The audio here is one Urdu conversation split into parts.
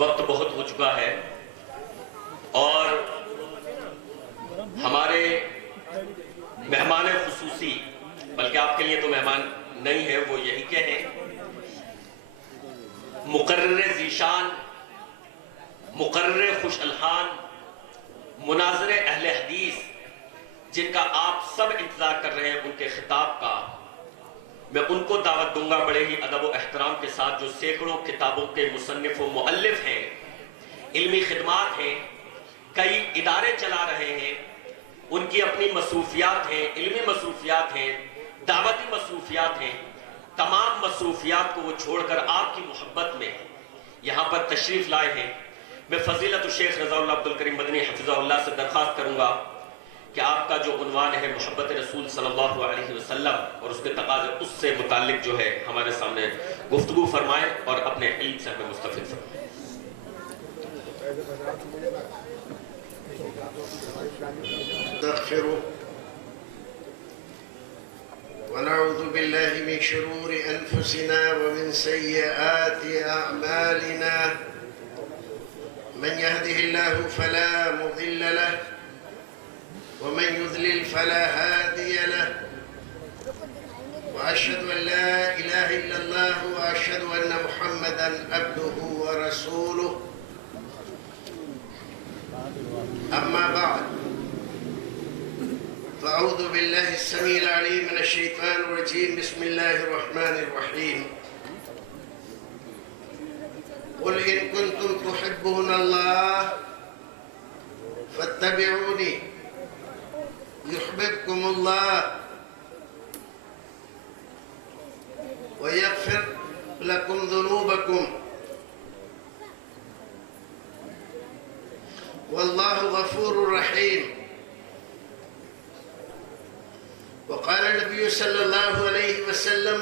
وقت بہت ہو چکا ہے اور ہمارے مہمان خصوصی، بلکہ آپ کے لیے تو مہمان نہیں ہے، وہ یہی کہ ہیں مقرر ذیشان، مقرر خوش الحان، مناظر اہل حدیث، جن کا آپ سب انتظار کر رہے ہیں ان کے خطاب کا، میں ان کو دعوت دوں گا بڑے ہی ادب و احترام کے ساتھ، جو سینکڑوں کتابوں کے مصنف و مؤلف ہیں، علمی خدمات ہیں، کئی ادارے چلا رہے ہیں، ان کی اپنی مصروفیات ہیں، علمی مصروفیات ہیں، دعوتی مصروفیات ہیں، تمام مصروفیات کو وہ چھوڑ کر آپ کی محبت میں یہاں پر تشریف لائے ہیں۔ میں فضیلت الشیخ رضا اللہ عبدالکریم مدنی حفظہ اللہ سے درخواست کروں گا کہ آپ کا جو عنوان ہے محبت رسول صلی اللہ علیہ وسلم اور اس کے تقاضے، اس سے متعلق جو ہے ہمارے سامنے گفتگو فرمائیں اور اپنے علم سے ہمیں مستفید فرمائیں۔ نستغفره ونعوذ بالله من شرور أنفسنا ومن سيئات أعمالنا، من يهده الله فلا مضل له ومن يضلل فلا هادي له، وأشهد أن لا إله إلا الله وأشهد أن محمدًا عبده ورسوله، أما بعد، فأعوذ بالله السميع العليم من الشيطان الرجيم، بسم الله الرحمن الرحيم، قل إن كنتم تحبون الله فاتبعوني يحببكم الله ويغفر لكم ذنوبكم والله غفور رحيم. وقال النبي صلى الله عليه وسلم: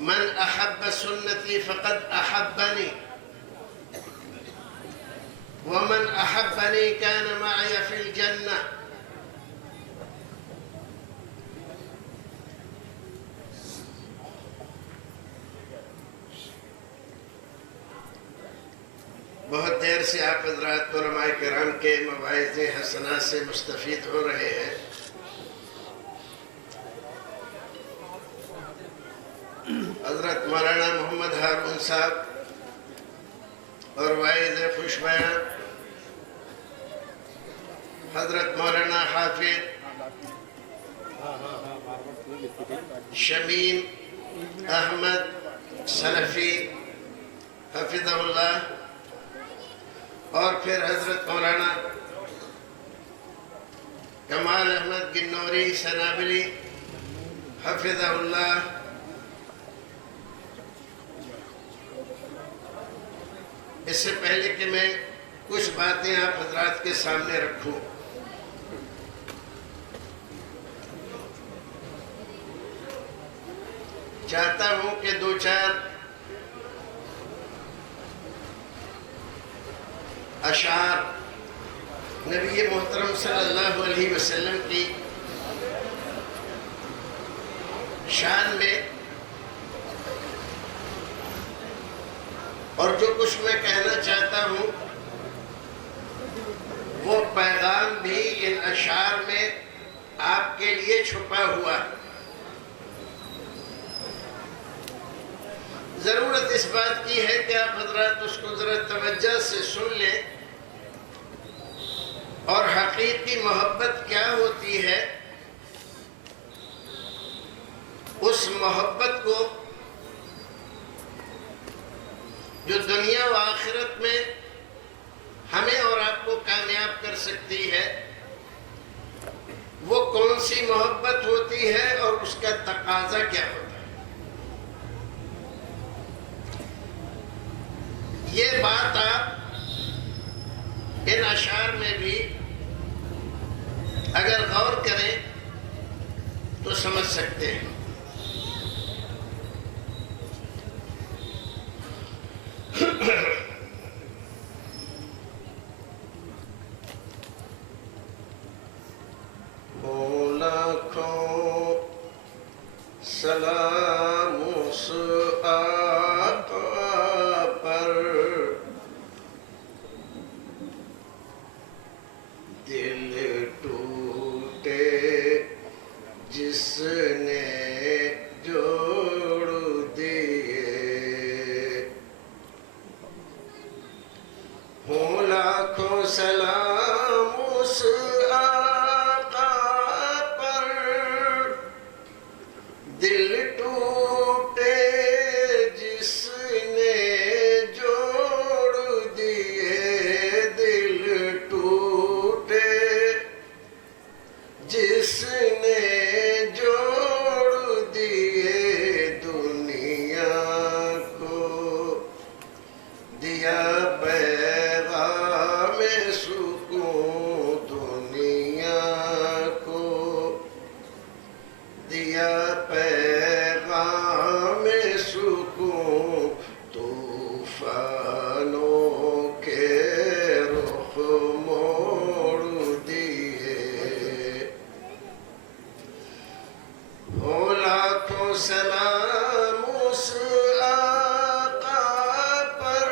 من أحب سنتي فقد أحبني ومن أحبني كان معي في الجنة. بہت دیر سے آپ حضرات علماء کرام کے مواعظ حسنات سے مستفید ہو رہے ہیں۔ حضرت مولانا محمد ہارون صاحب اور واعظ خوش بیان حضرت مولانا حافظ شمیم احمد سلفی حفظہ اللہ، اور پھر حضرت مولانا کمال احمد گنوری سنابلی حفظہ اللہ، اس سے پہلے کہ میں کچھ باتیں آپ حضرات کے سامنے رکھوں، چاہتا ہوں کہ دو چار اشعار نبی محترم صلی اللہ علیہ وسلم کی شان میں، اور جو کچھ میں کہنا چاہتا ہوں وہ پیغام بھی ان اشعار میں آپ کے لیے چھپا ہوا ہے۔ ضرورت اس بات کی ہے کہ آپ حضرات اس کو ذرا توجہ سے سن لیں، اور حقیقی محبت کیا ہوتی ہے اس محبت کو جو دنیا و آخرت میں ہمیں اور آپ کو کامیاب کر سکتی ہے، وہ کون سی محبت ہوتی ہے اور اس کا تقاضا کیا ہوتا ہے۔ یہ بات آپ ان اشعار میں بھی اگر غور کریں تو سمجھ سکتے ہیں۔ لاکھوں سلام اس آقا پر دل ٹوٹے جس نے جوڑ دیے ہوں لاکھوں سلام اس آقا پر دل ٹوٹے جس نے جوڑ دیے دل ٹوٹے جس نے جوڑ دیے دنیا کو دیا پیغام سکون دنیا کو دیا پیغام سکون طوفانوں کے رخ موڑ دیے ہو لاکھوں سلام اس آقا پر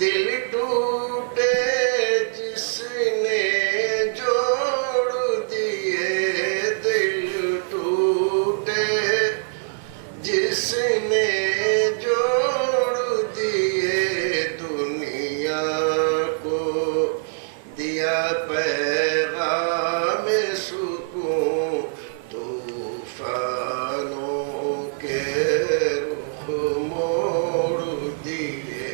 دل ٹوٹے جس نے جوڑ دیے دل ٹوٹے جس نے جوڑ دیے دنیا کو دیا پیغام سکون طوفانوں کے رخ موڑ دیے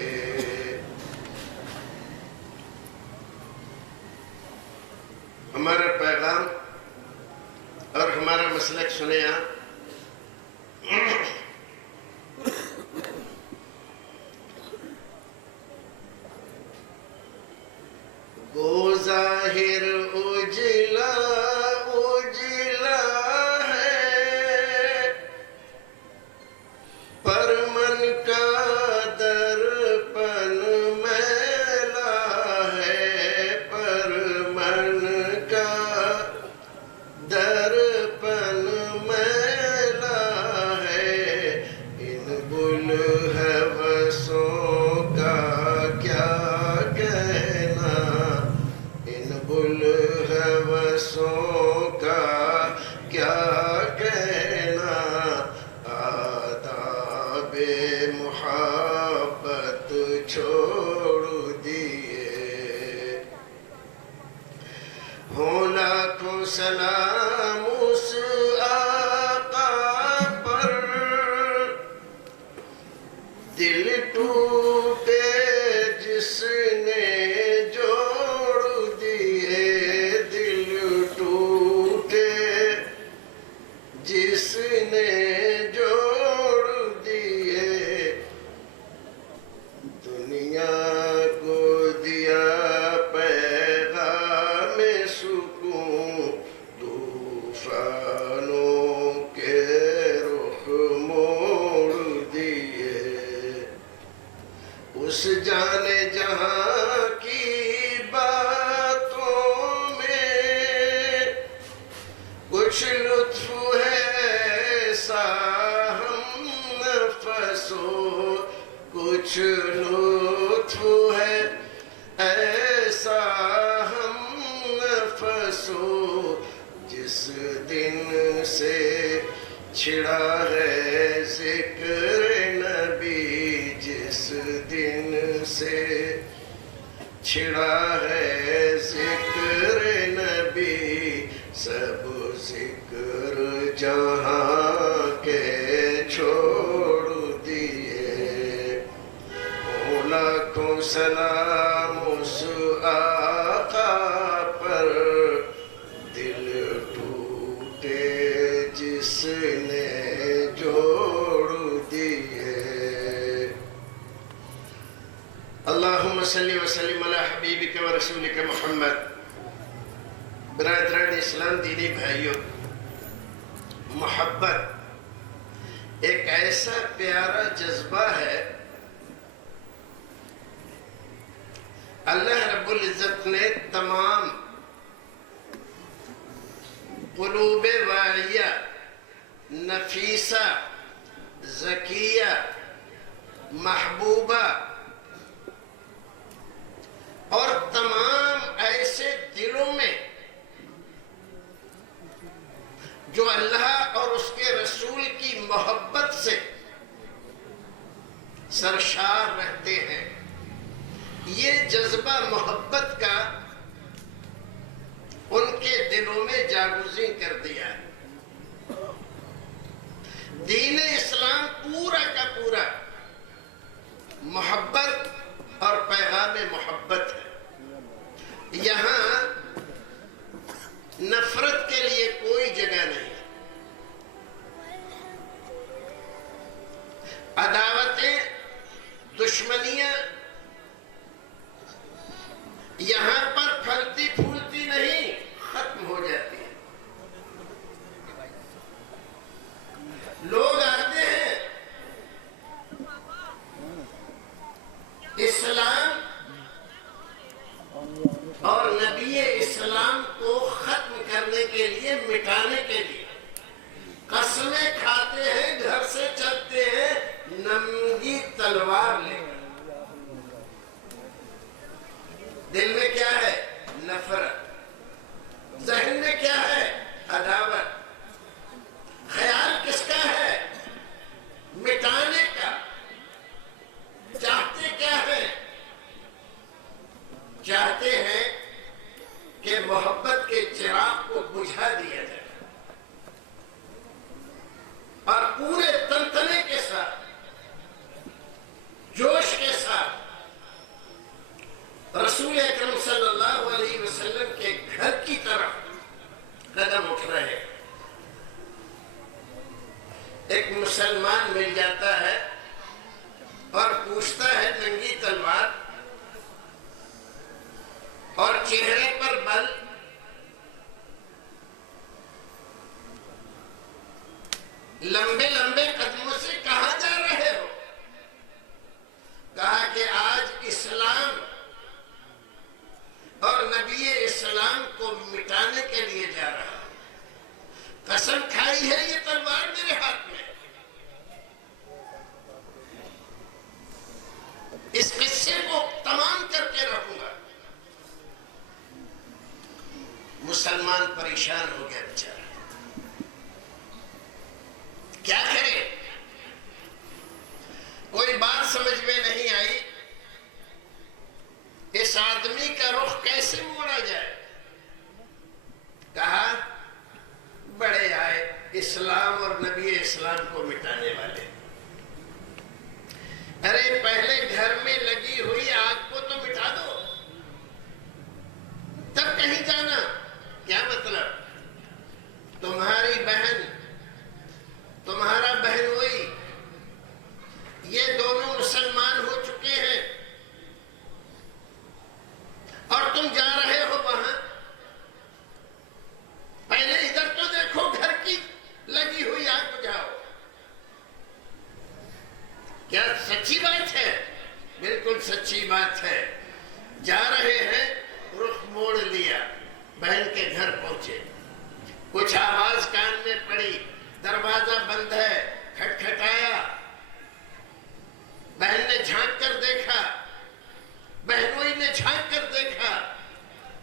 ہمارا پیغام اور ہمارا مسلک سنیں آپ گو ظاہر اجلا اجلا ہے پر من کا درپن میلا ہے پر من کا درپن میلا ہے ان بلحوثوں کا کیا کہنا ان بلحوثوں کا کیا کہنا آداب محبت چھوڑ دیے ہوں لاکھوں سلام اس آقا پر دل ٹوٹے جس نے جوڑ دیے دل ٹوٹے جس نے جوڑ دیے دنیا کو دیا پیغام سکون طوفانوں کے رخ موڑ دیے اس جانے جہاں کی باتوں میں کچھ لطف ہے ایسا ہم نفسوں کچھ لطف ہے ایسا ہم نفسوں جس دن سے چھڑا ہے ذکر نبی جس دن سے چھڑا ہے ذکر نبی سب ذکر جہاں کے چھوڑ دیے لاکھوں سلام اس آقا پر دل ٹوٹے جس نے جوڑ دیے اللہم صلی وسلم علی حبیبک و رسولک محمد برادران اسلام دینی بھائیوں محبت ایک ایسا پیارا جذبہ ہے اللہ رب العزت نے تمام قلوب واعیہ نفیسہ زکیہ، محبوبہ اور تمام ایسے دلوں میں جو اللہ اور اس کے رسول کی محبت سے سرشار رہتے ہیں، یہ جذبہ محبت کا ان کے دلوں میں جاگزیں کر دیا ہے۔ دین اسلام پورا کا پورا محبت اور پیغام محبت ہے۔ یہاں نفرت کے لیے کوئی جگہ نہیں، عداوتیں، دشمنیاں یہاں پر پھلتی پھولتی نہیں، ختم ہو جاتی ہیں۔ لوگ آتے ہیں اسلام اور نبی اسلام کو ختم کرنے کے لیے، مٹانے کے لیے قسمیں کھاتے ہیں، گھر سے چلتے ہیں ننگی تلوار لے کر۔ دل میں کیا ہے؟ نفرت۔ ذہن میں کیا ہے؟ عداوت۔ خیال کس کا ہے؟ مٹانے کا۔ چاہتے کیا ہے؟ چاہتے ہیں کہ محبت کے چراغ کو بجھا دیا جائے اور پورے تنتنے کے ساتھ، جوش کے ساتھ رسول اکرم صلی اللہ علیہ وسلم کے گھر کی طرف قدم اٹھ رہے ہیں۔ ایک مسلمان مل جاتا ہے اور پوچھتا ہے ننگی تلوار اور چہرے پر بل، لمبے لمبے قدموں سے کہاں جا رہے ہو؟ کہا کہ آج اسلام اور نبی اسلام کو مٹانے کے لیے جا رہا ہوں۔ قسم کھائی ہے یہ تلوار میرے ہاتھ میں۔ اس قصے کو تمام کر کے رکھوں گا۔ مسلمان پریشان ہو گیا بیچارہ، کیا کرے؟ کوئی بات سمجھ میں نہیں آئی، اس آدمی کا رخ کیسے موڑا جائے؟ کہا بڑے آئے اسلام اور نبی اسلام کو مٹانے والے۔ ارے پہلے گھر میں لگی ہوئی آگ کو تو مٹا دو، تب کہیں جانا۔ کیا مطلب؟ تمہاری بہن، تمہارا بہنوئی، یہ دونوں مسلمان ہو چکے ہیں اور تم جا رہے ہو وہاں۔ پہلے ادھر تو دیکھو، گھر کی لگی ہوئی آگ بجھاؤ۔ کیا سچی بات ہے؟ بالکل سچی بات ہے۔ جا رہے ہیں، رخ موڑ لیا، بہن کے گھر پہنچے، کچھ آواز کان میں پڑی، دروازہ بند ہے، کھٹکھٹایا، بہن نے جھانک کر دیکھا، بہنوئی نے جھانک کر دیکھا،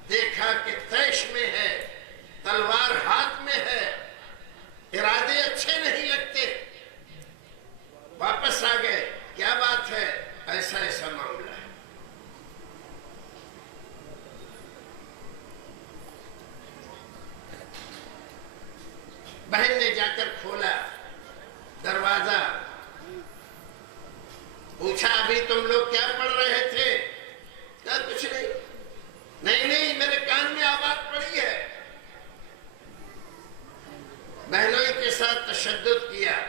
دیکھا کہ طیش میں ہے، تلوار ہاتھ میں ہے، ارادے اچھے نہیں لگتے۔ واپس آ گئے، کیا بات ہے؟ ایسا ایسا معاملہ ہے۔ بہن نے جا کر کھولا دروازہ، پوچھا ابھی تم لوگ کیا پڑھ رہے تھے؟ کہا کچھ نہیں۔ نہیں میرے کان میں آواز پڑی ہے۔ بہنوئی کے ساتھ تشدد کیا۔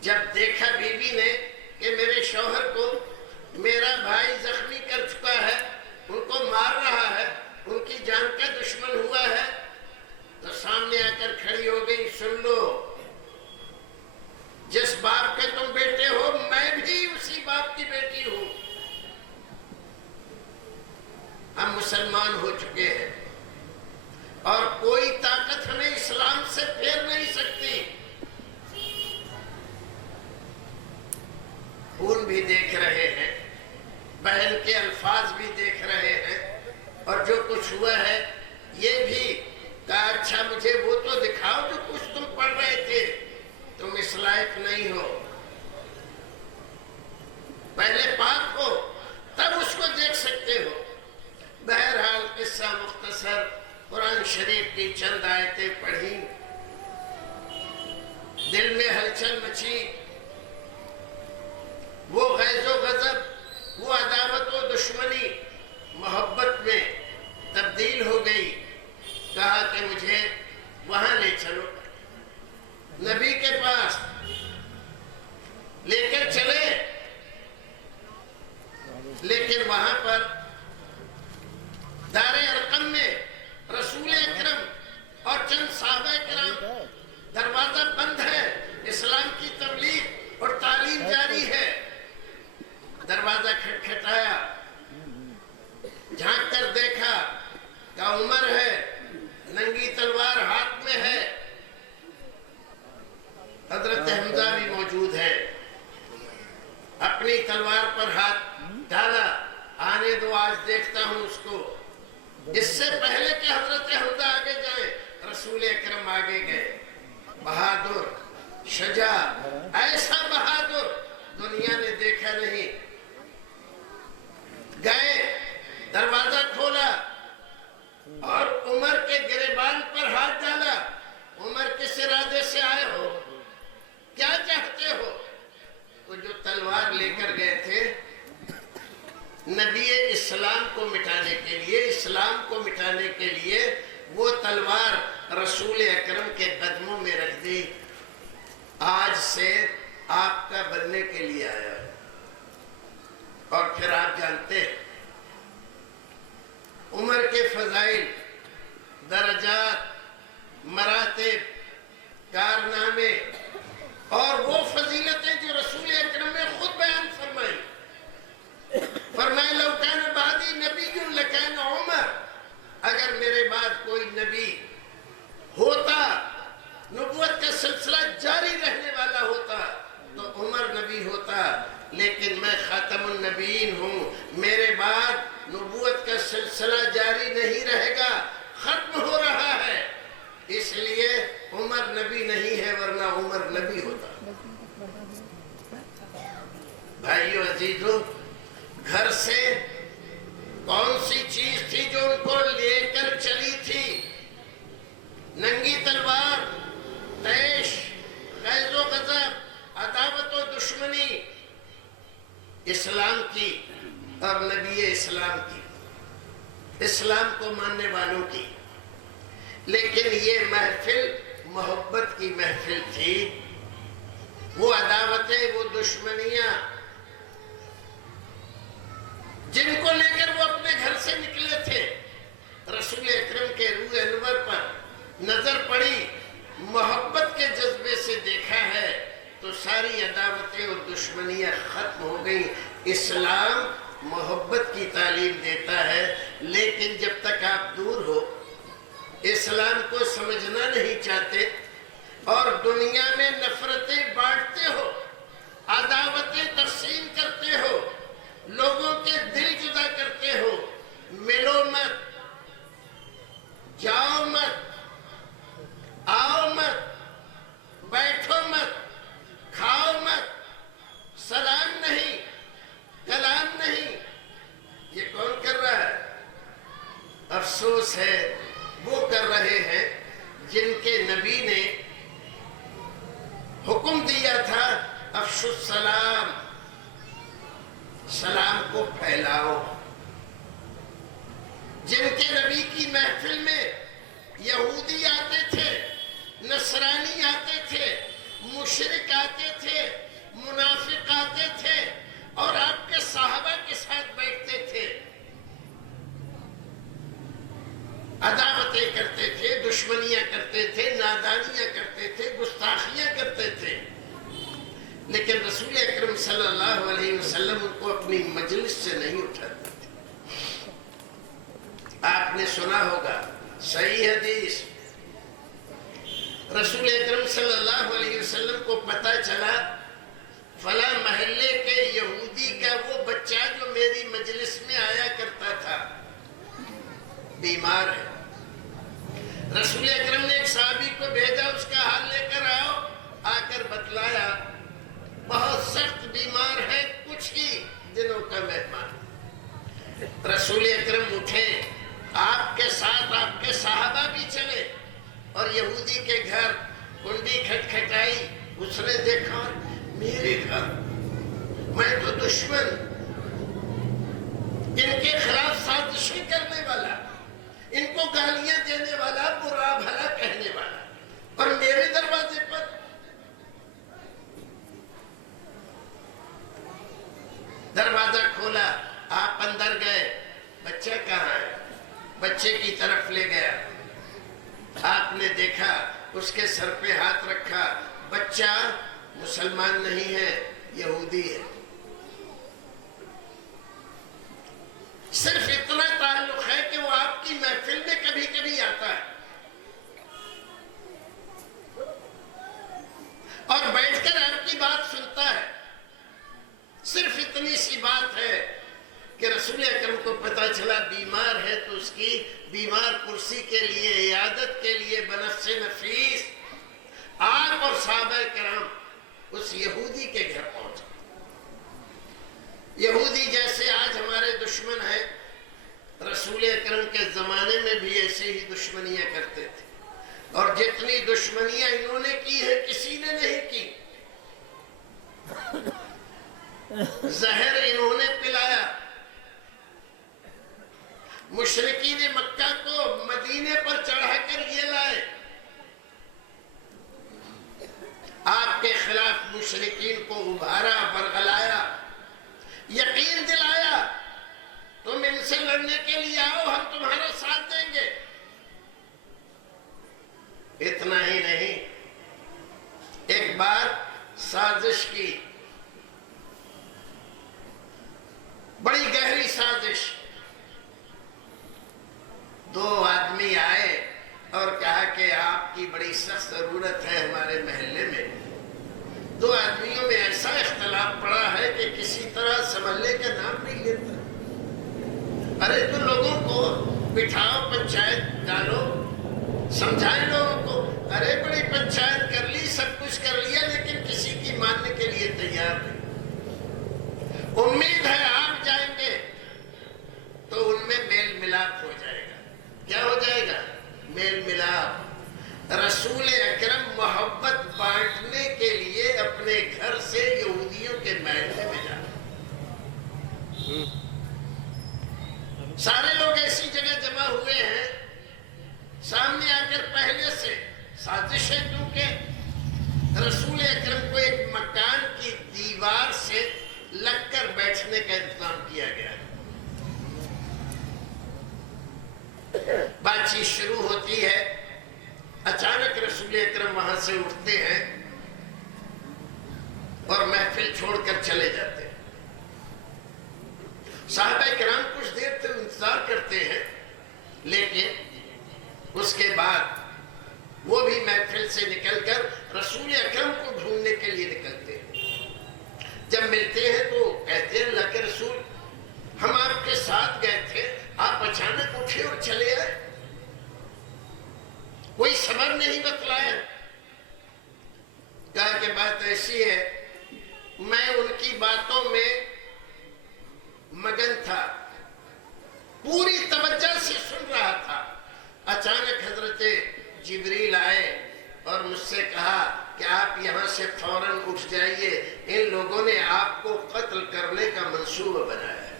جب دیکھا بیوی نے کہ میرے شوہر کو میرا بھائی زخمی کر چکا ہے، ان کو مار رہا ہے، ان کی جان کا دشمن ہوا ہے، تو سامنے آ کر کھڑی ہو گئی، سن لو، جس باپ کے تم بیٹے ہو میں بھی اسی باپ کی بیٹی ہوں۔ ہم مسلمان ہو چکے ہیں اور کوئی طاقت ہمیں اسلام سے پھیر نہیں سکتی۔ بھی دیکھ رہے ہیں، بہن کے الفاظ بھی دیکھ رہے ہیں، اور جو کچھ ہوا ہے یہ بھی کہا اچھا مجھے وہ تو دکھاؤ جو کچھ تم پڑھ رہے تھے، تم اس لائق نہیں ہو، پہلے پاک ہو تب اس کو دیکھ سکتے ہو۔ بہرحال قصہ مختصر، قرآن شریف کی چند آیتیں پڑھی، دل میں ہلچل مچی، وہ غیظ و غضب، وہ عداوت و دشمنی محبت میں تبدیل ہو گئی۔ کہا کہ مجھے وہاں لے چلو، نبی کے پاس لے کر چلے، لیکن وہاں پر دار ارقم میں رسول اکرم اور چند صحابہ کرام، دروازہ بند ہے، اسلام کی تبلیغ اور تعلیم جاری ہے۔ دروازہ کھٹکھٹایا، جھانک کر دیکھا کہ عمر ہے، ننگی تلوار ہاتھ میں ہے، حضرت حمزہ بھی موجود ہے، اپنی تلوار پر ہاتھ ڈالا، آنے دو آج دیکھتا ہوں اس کو۔ اس سے پہلے کہ حضرت حمزہ آگے جائیں، رسول اکرم آگے گئے۔ بہادر، شجاع، ایسا بہادر دنیا نے دیکھا نہیں۔ گئے، دروازہ کھولا اور عمر کے گریبان پر ہاتھ ڈالا۔ عمر کس ارادے سے آئے ہو؟ کیا چاہتے ہو؟ تو جو تلوار لے کر گئے تھے، نبی اسلام کو مٹانے کے لیے، اسلام کو مٹانے کے لیے وہ تلوار رسول اکرم کے قدموں میں رکھ دی۔ آج سے آپ کا بننے کے لیے آیا ہے۔ اور پھر آپ جانتے ہیں عمر کے فضائل، درجات، مراتب، کارنامے اور وہ فضیلتیں جو رسول اکرم نے خود بیان فرمائی۔ فرمائے لو کان بعدی نبی لکان عمر، اگر میرے بعد کوئی نبی ہوتا، نبوت کا سلسلہ جاری رہنے والا ہوتا تو عمر نبی ہوتا، لیکن میں خاتم النبیین ہوں، میرے بعد نبوت کا سلسلہ جاری نہیں رہے گا، ختم ہو رہا ہے، اس لیے عمر نبی نہیں ہے، ورنہ عمر نبی ہوتا۔ بھائیو عزیزو، گھر سے کون سی چیز تھی جو ان کو لے کر چلی تھی؟ ننگی تلوار، طیش، غیظ و غضب، عداوت و دشمنی، اسلام کی اور نبی اسلام کی، اسلام کو ماننے والوں کی۔ لیکن یہ محفل محبت کی محفل تھی، وہ عداوتیں، وہ دشمنیاں جن کو لے کر وہ اپنے گھر سے نکلے تھے، رسول اکرم کے روح انور پر نظر پڑی، محبت کے جذبے سے دیکھا ہے تو ساری عداوتیں اور دشمنیاں ختم ہو گئیں۔ اسلام محبت کی تعلیم دیتا ہے، لیکن جب تک آپ دور ہو، اسلام کو سمجھنا نہیں چاہتے اور دنیا میں نفرتیں بانٹتے ہو، عداوتیں تقسیم کرتے ہو، لوگوں کے دل جدا کرتے ہو، ملو مت، جاؤ مت، آؤ مت، بیٹھو مت، کھاؤ مت، سلام نہیں، کلام نہیں، یہ کون کر رہا ہے؟ افسوس ہے وہ کر رہے ہیں جن کے نبی نے حکم دیا تھا افشوا السلام، سلام کو پھیلاؤ۔ جن کے نبی کی محفل میں یہودی آتے تھے، نصرانی آتے تھے، مشرک آتے تھے، منافق آتے تھے اور آپ کے صحابہ کے ساتھ بیٹھتے تھے، عداوتیں کرتے تھے، دشمنیاں کرتے تھے، نادانیاں کرتے تھے، گستاخیاں کرتے تھے، لیکن رسول اکرم صلی اللہ علیہ وسلم ان کو اپنی مجلس سے نہیں اٹھاتے تھے۔ آپ نے سنا ہوگا صحیح حدیث، رسول اکرم صلی اللہ علیہ وسلم کو پتہ چلا فلاں محلے کے یہودی کا وہ بچہ جو میری مجلس میں آیا کرتا تھا بیمار ہے. رسول اکرم نے ایک صحابی کو بھیجا, اس کا حال لے کر آؤ. آ کر بتلایا بہت سخت بیمار ہے, کچھ ہی دنوں کا مہمان. رسول اکرم اٹھے, آپ کے ساتھ آپ کے صحابہ بھی چلے اور یہودی کے گھر کنڈی کھٹکھٹائی. اس نے دیکھا میرے گھر, میں تو دشمن, ان کے خلاف سازشیں کرنے والا, ان کو گالیاں دینے والا, برا بھلا کہنے والا, اور میرے دروازے پر. دروازہ کھولا, آپ اندر گئے. بچہ کہاں ہے؟ بچے کی طرف لے گیا. آپ نے دیکھا, اس کے سر پہ ہاتھ رکھا. بچہ مسلمان نہیں ہے, یہودی ہے. صرف اتنا تعلق ہے کہ وہ آپ کی محفل میں کبھی کبھی آتا ہے اور بیٹھ کر آپ کی بات سنتا ہے. صرف اتنی سی بات ہے کہ رسول اکرم کو پتا چلا بیمار ہے, تو اس کی بیمار کرسی کے لیے, عیادت کے لیے بنفس نفیس آپ اور صحابہ کرام اس یہودی کے گھر پہنچے. یہودی جیسے آج ہمارے دشمن ہیں, رسول اکرم کے زمانے میں بھی ایسے ہی دشمنیاں کرتے تھے. اور جتنی دشمنیاں انہوں نے کی ہے کسی نے نہیں کی. زہر انہوں نے پلایا. مشرکین مکہ کو مدینے پر چڑھا کر یہ لائے. آپ کے خلاف مشرکین کو ابھارا, برگلایا, یقین دلایا تم ان سے لڑنے کے لیے آؤ, ہم تمہارا ساتھ دیں گے. اتنا ہی نہیں, ایک بار سازش کی, بڑی گہری سازش. دو آدمی آئے اور کہا کہ آپ کی بڑی سخت ضرورت ہے ہمارے محلے میں. دو آدمیوں میں ایسا اختلاف پڑا ہے کہ کسی طرح محلے کا نام نہیں لیتا. ارے تو لوگوں کو بٹھاؤ, پنچایت ڈالو, سمجھائیں لوگوں کو. ارے بڑی پنچایت کر لی, سب کچھ کر لیا, لیکن کسی کی ماننے کے لیے تیار نہیں. امید ہے آپ جائیں گے تو ان میں میل ملاپ ہو جائے گا. کیا ہو جائے گا؟ میل ملاپ. رسول اکرم محبت بانٹنے کے لیے اپنے گھر سے یہودیوں کے محلے میں جا. سارے لوگ ایسی جگہ جمع ہوئے ہیں, سامنے آ کر پہلے سے سازش ہے, کیونکہ رسول اکرم کو ایک مکان کی دیوار سے لگ کر بیٹھنے کا انتظام کیا گیا. بات چیت شروع ہوتی ہے. اچانک رسول اکرم وہاں سے اٹھتے ہیں اور محفل چھوڑ کر چلے جاتے ہیں. صحابہ کرام کچھ دیر تک انتظار کرتے ہیں, لیکن اس کے بعد وہ بھی محفل سے نکل کر رسول اکرم کو ڈھونڈنے کے لیے نکلتے ہیں. جب ملتے ہیں تو کہتے ہیں اللہ کے رسول, ہم آپ کے ساتھ گئے تھے, آپ اچانک اٹھے اور چلے آئے, کوئی سبب نہیں بتلایا. کہا کہ بات ایسی ہے, میں ان کی باتوں میں مگن تھا, پوری توجہ سے سن رہا تھا. اچانک حضرت جبریل آئے اور مجھ سے کہا کہ آپ یہاں سے فوراً اٹھ جائیے, ان لوگوں نے آپ کو قتل کرنے کا منصوبہ بنایا ہے.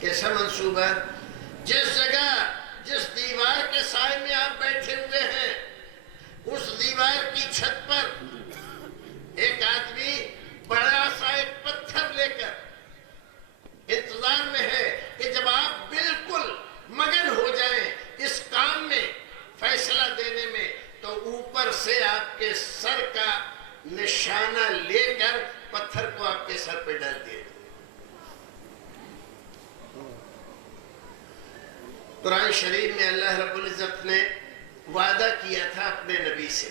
کیسا منصوبہ؟ جس جگہ, جس دیوار کے سائے میں آپ بیٹھے ہوئے ہیں, اس دیوار کی چھت پر ایک آدمی بڑا سا ایک پتھر لے کر انتظار میں ہے کہ جب آپ بالکل مگن ہو جائیں اس کام میں, فیصلہ دینے میں, تو اوپر سے آپ کے سر کا نشانہ لے کر پتھر کو آپ کے سر پہ ڈال دیا. قرآن شریف میں اللہ رب العزت نے وعدہ کیا تھا اپنے نبی سے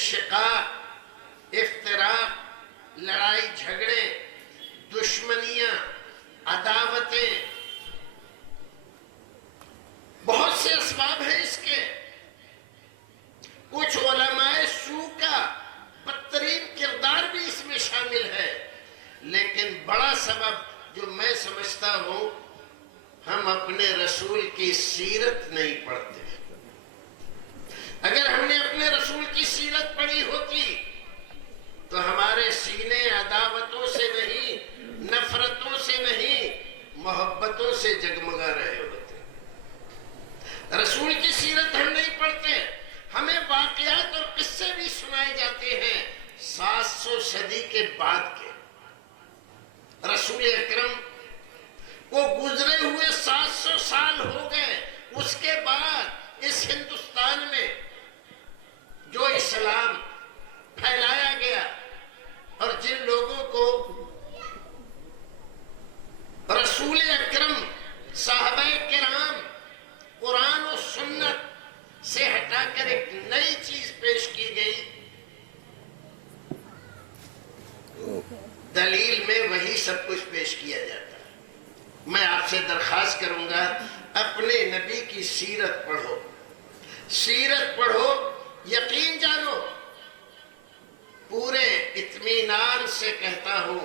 انشقاق، افتراق، لڑائی جھگڑے، دشمنیاں، عداوتیں، بہت سے اسباب ہیں اس کے. کچھ علماء سو کا بدترین کردار بھی اس میں شامل ہے، لیکن بڑا سبب جو میں سمجھتا ہوں، ہم اپنے رسول کی سیرت نہیں پڑھتے. اگر ہم نے اپنے رسول کی سیرت پڑھی ہوتی تو ہمارے سینے عداوتوں سے نہیں، نفرتوں سے نہیں، محبتوں سے جگمگا رہے ہوتے. رسول کی سیرت ہم نہیں پڑھتے. ہمیں واقعات اور قصے بھی سنائے جاتے ہیں 700 صدی کے بعد کے. رسول اکرم کو گزرے ہوئے 700 سال ہو گئے. اس کے بعد اس ہندوستان میں جو اسلام پھیلایا گیا اور جن لوگوں کو رسول اکرم، صحابہ کرام، قرآن و سنت سے ہٹا کر ایک نئی چیز پیش کی گئی، دلیل میں وہی سب کچھ پیش کیا جاتا ہے. میں آپ سے درخواست کروں گا، اپنے نبی کی سیرت پڑھو، سیرت پڑھو، یقین جانو. پورے اطمینان سے کہتا ہوں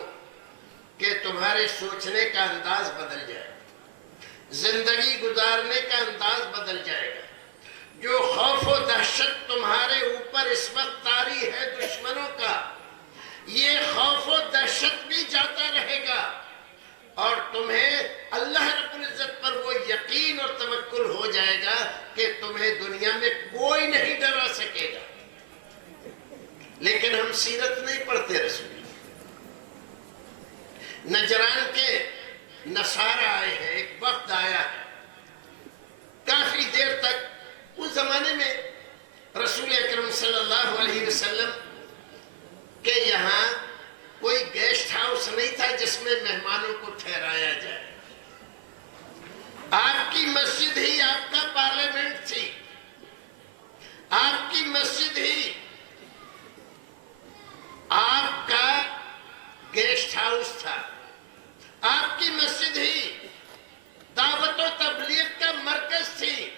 کہ تمہارے سوچنے کا انداز بدل جائے گا، زندگی گزارنے کا انداز بدل جائے گا. جو خوف و دہشت تمہارے اوپر اس وقت طاری ہے دشمنوں کا، یہ خوف و دہشت بھی جاتا رہے گا اور تمہیں اللہ رب العزت پر وہ یقین اور توکل ہو جائے گا کہ تمہیں دنیا میں کوئی نہیں ڈرا سکے گا. لیکن ہم سیرت نہیں پڑھتے رسول. نجران کے نصارہ آئے ہیں، ایک وقت آیا ہے، کافی دیر تک اس زمانے میں رسول اکرم صلی اللہ علیہ وسلم کے یہاں کوئی گیسٹ ہاؤس نہیں تھا جس میں مہمانوں کو ٹھہرایا جائے. آپ کی مسجد ہی آپ کا پارلیمنٹ تھی، آپ کی مسجد ہی آپ کا گیسٹ ہاؤس تھا، آپ کی مسجد ہی دعوت و تبلیغ کا مرکز تھی،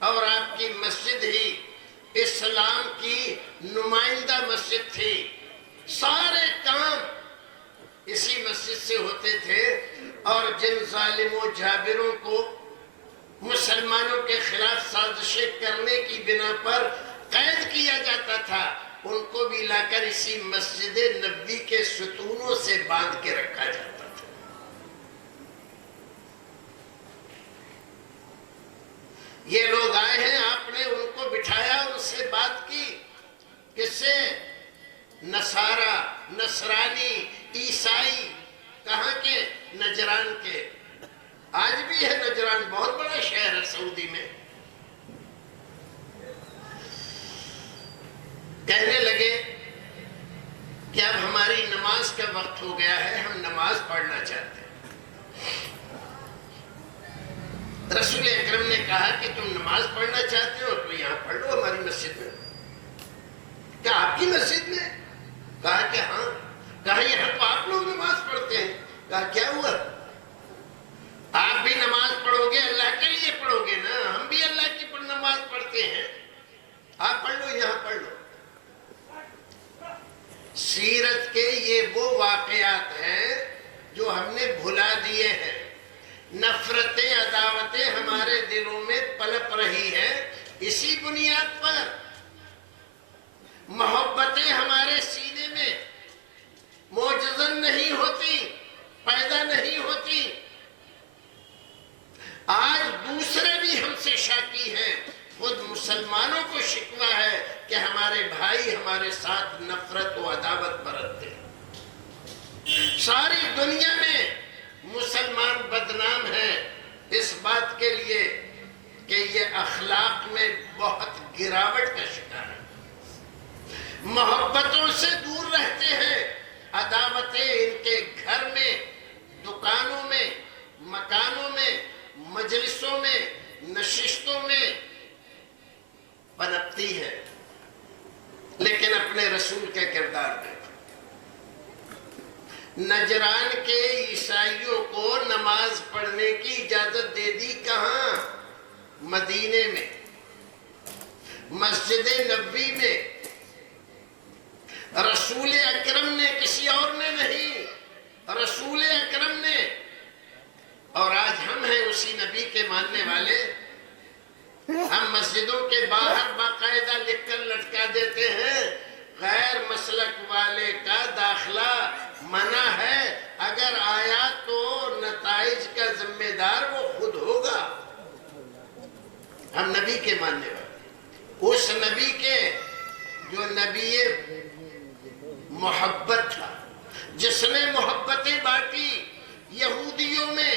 اور آپ کی مسجد ہی اسلام کی نمائندہ مسجد تھی. سارے کام اسی مسجد سے ہوتے تھے، اور جن ظالم و جابروں کو مسلمانوں کے خلاف سازشیں کرنے کی بنا پر قید کیا جاتا تھا، ان کو بھی لا کر اسی مسجد نبوی کے ستونوں سے باندھ کے رکھا جاتا تھا. یہ لوگ آئے ہیں، آپ نے ان کو بٹھایا، ان سے بات کی. کس سے؟ نصارہ، نصرانی، عیسائی. کہاں کے؟ نجران کے. آج بھی ہے نجران، بہت بڑا شہر ہے سعودی میں. کہنے لگے کہ اب ہماری نماز کا وقت ہو گیا ہے، ہم نماز پڑھنا چاہتے ہیں. رسول اکرم نے کہا کہ تم نماز پڑھنا چاہتے ہو تو یہاں پڑھ لو ہماری مسجد میں. کیا آپ کی مسجد میں؟ کہا کہ ہاں. کہا یہاں تو آپ لوگ نماز پڑھتے ہیں. کہا کیا ہوا؟ آپ بھی نماز پڑھو گے، اللہ کے لیے پڑھو گے نا، ہم بھی اللہ کی نماز پڑھتے ہیں. آپ پڑھ لو، یہاں پڑھ لو. سیرت کے یہ وہ واقعات ہیں جو ہم نے بھلا دیے ہیں. نفرتیں، عداوتیں ہمارے دلوں میں پلپ رہی ہیں اسی بنیاد پر. محبتیں ہمارے سینے میں موجزن نہیں ہوتی، پیدا نہیں ہوتی. آج دوسرے بھی ہم سے شاکی ہیں، خود مسلمانوں کو شکوہ ہے کہ ہمارے بھائی ہمارے ساتھ نفرت و عداوت برتتے ہیں. ساری دنیا میں مسلمان بدنام ہیں اس بات کے لیے کہ یہ اخلاق میں بہت گراوٹ کا شکار ہے. محبتوں سے دور رہتے ہیں، عداوتیں ان کے گھر میں، دکانوں میں، مکانوں میں، مجلسوں میں، نشستوں میں پنپتی ہے. لیکن اپنے رسول کا کردار دیکھو۔ نجران کے عیسائیوں کو نماز پڑھنے کی اجازت دے دی کہاں؟ مدینے میں، مسجد نبوی میں۔ رسول اکرم نے، کسی اور نے نہیں، رسول اکرم نے۔ اور آج ہم ہیں اسی نبی کے ماننے والے، ہم مسجدوں کے باہر باقاعدہ لکھ کر لٹکا دیتے ہیں غیر مسلک والے کا داخلہ منع ہے، اگر آیا تو نتائج کا ذمہ دار وہ خود ہوگا۔ ہم نبی کے ماننے والے، اس نبی کے جو نبی محبت تھا، جس نے محبتیں بانٹی یہودیوں میں،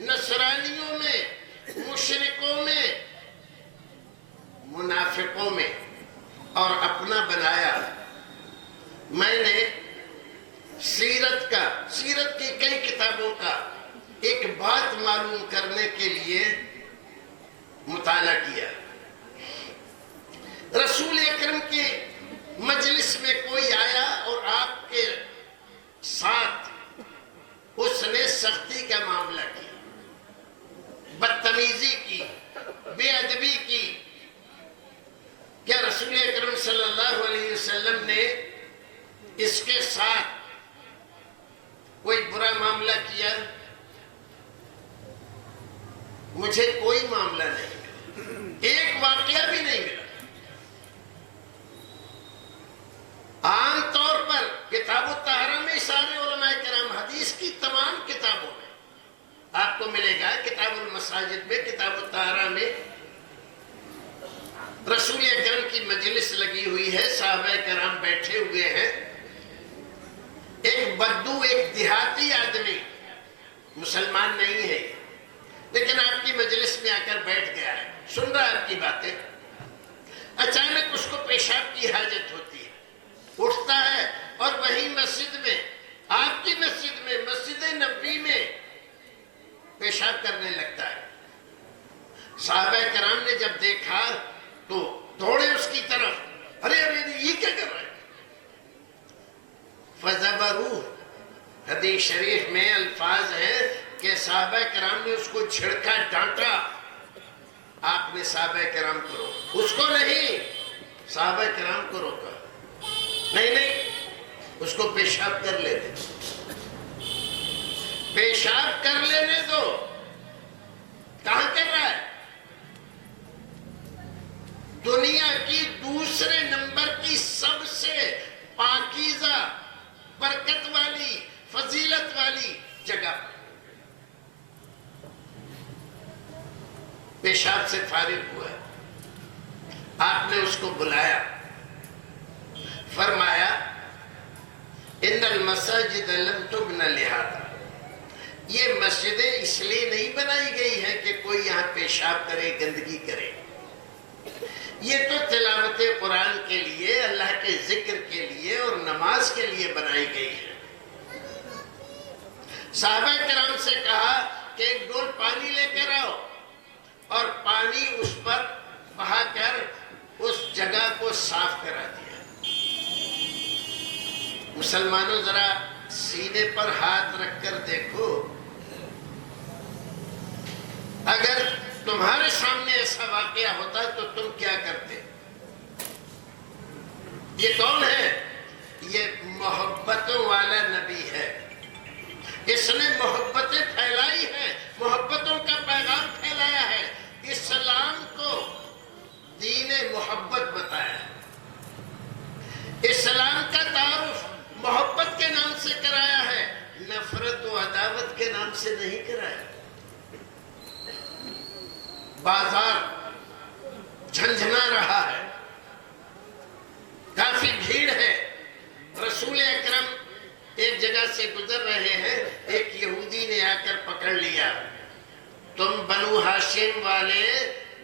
نصرانیوں میں، مشرکوں میں، منافقوں میں، اور اپنا بنایا۔ میں نے سیرت کی کئی کتابوں کا ایک بات معلوم کرنے کے لیے مطالعہ کیا۔ رسول اکرم کی مجلس میں کوئی آیا اور آپ کے ساتھ اس نے سختی کا معاملہ کیا، بدتمیزی کی، بے ادبی کی۔ کیا رسول اکرم صلی اللہ علیہ وسلم نے اس کے ساتھ کوئی برا معاملہ کیا؟ مجھے کوئی معاملہ نہیں ملا، ایک واقعہ بھی نہیں ملا۔ عام طور پر کتاب الطہارہ میں سارے علماء کرام، حدیث کی تمام کتابوں میں آپ کو ملے گا، کتاب المساجد میں، کتاب الطہارہ میں رسول اکرم کی مجلس لگی ہوئی ہے، صحابہ کرام بیٹھے ہوئے ہیں، ایک بدو، ایک دیہاتی آدمی، مسلمان نہیں ہے لیکن آپ کی مجلس میں آ کر بیٹھ گیا ہے، سن رہا ہے آپ کی باتیں۔ اچانک اس کو پیشاب کی حاجت ہوتی ہے، اٹھتا ہے اور وہی مسجد میں، آپ کی مسجد میں، مسجد نبوی میں پیشاب کرنے لگتا ہے۔ صحابہ کرام نے جب دیکھا تو دوڑے اس کی طرف، ارے یہ کیا کر رہا ہے؟ فَزَبَرُوهُ، حدیث شریف میں الفاظ ہے کہ صحابہ کرام نے اس کو جھڑکا، ڈانٹا۔ آپ نے صحابہ کرام کو روکا، اس کو نہیں، صحابہ کرام کو روکا، نہیں اس کو پیشاب کر لینے دو، پیشاب کر لینے دو۔ کہاں کر رہا ہے؟ دنیا کی دوسرے نمبر کی سب سے پاکیزہ، برکت والی، فضیلت والی جگہ پر پیشاب سے فارغ ہوا ہے۔ آپ نے اس کو بلایا، فرمایا ان المساجد لم تبن لہذا، یہ مسجدیں اس لیے نہیں بنائی گئی ہیں کہ کوئی یہاں پیشاب کرے، گندگی کرے، یہ تو تلاوت قرآن کے لیے، اللہ کے ذکر کے لیے اور نماز کے لیے بنائی گئی ہے۔ صحابہ کرام سے کہا کہ ایک ڈول پانی لے کر آؤ، اور پانی اس پر بہا کر اس جگہ کو صاف کرا دیا۔ مسلمانوں ذرا سینے پر ہاتھ رکھ کر دیکھو، اگر تمہارے سامنے ایسا واقعہ ہوتا تو تم کیا کرتے؟ یہ کون ہے؟ یہ محبتوں والا نبی ہے، اس نے محبتیں پھیلائی ہیں، محبتوں کا پیغام پھیلایا ہے، اسلام کو دین محبت بتایا، اسلام کا تعارف محبت کے نام سے کرایا ہے، نفرت و عداوت کے نام سے نہیں کرایا۔ بازار جھنجھنا رہا ہے، کافی بھیڑ ہے، رسول اکرم ایک جگہ سے گزر رہے ہیں، ایک یہودی نے آ کر پکڑ لیا، تم بنو ہاشم والے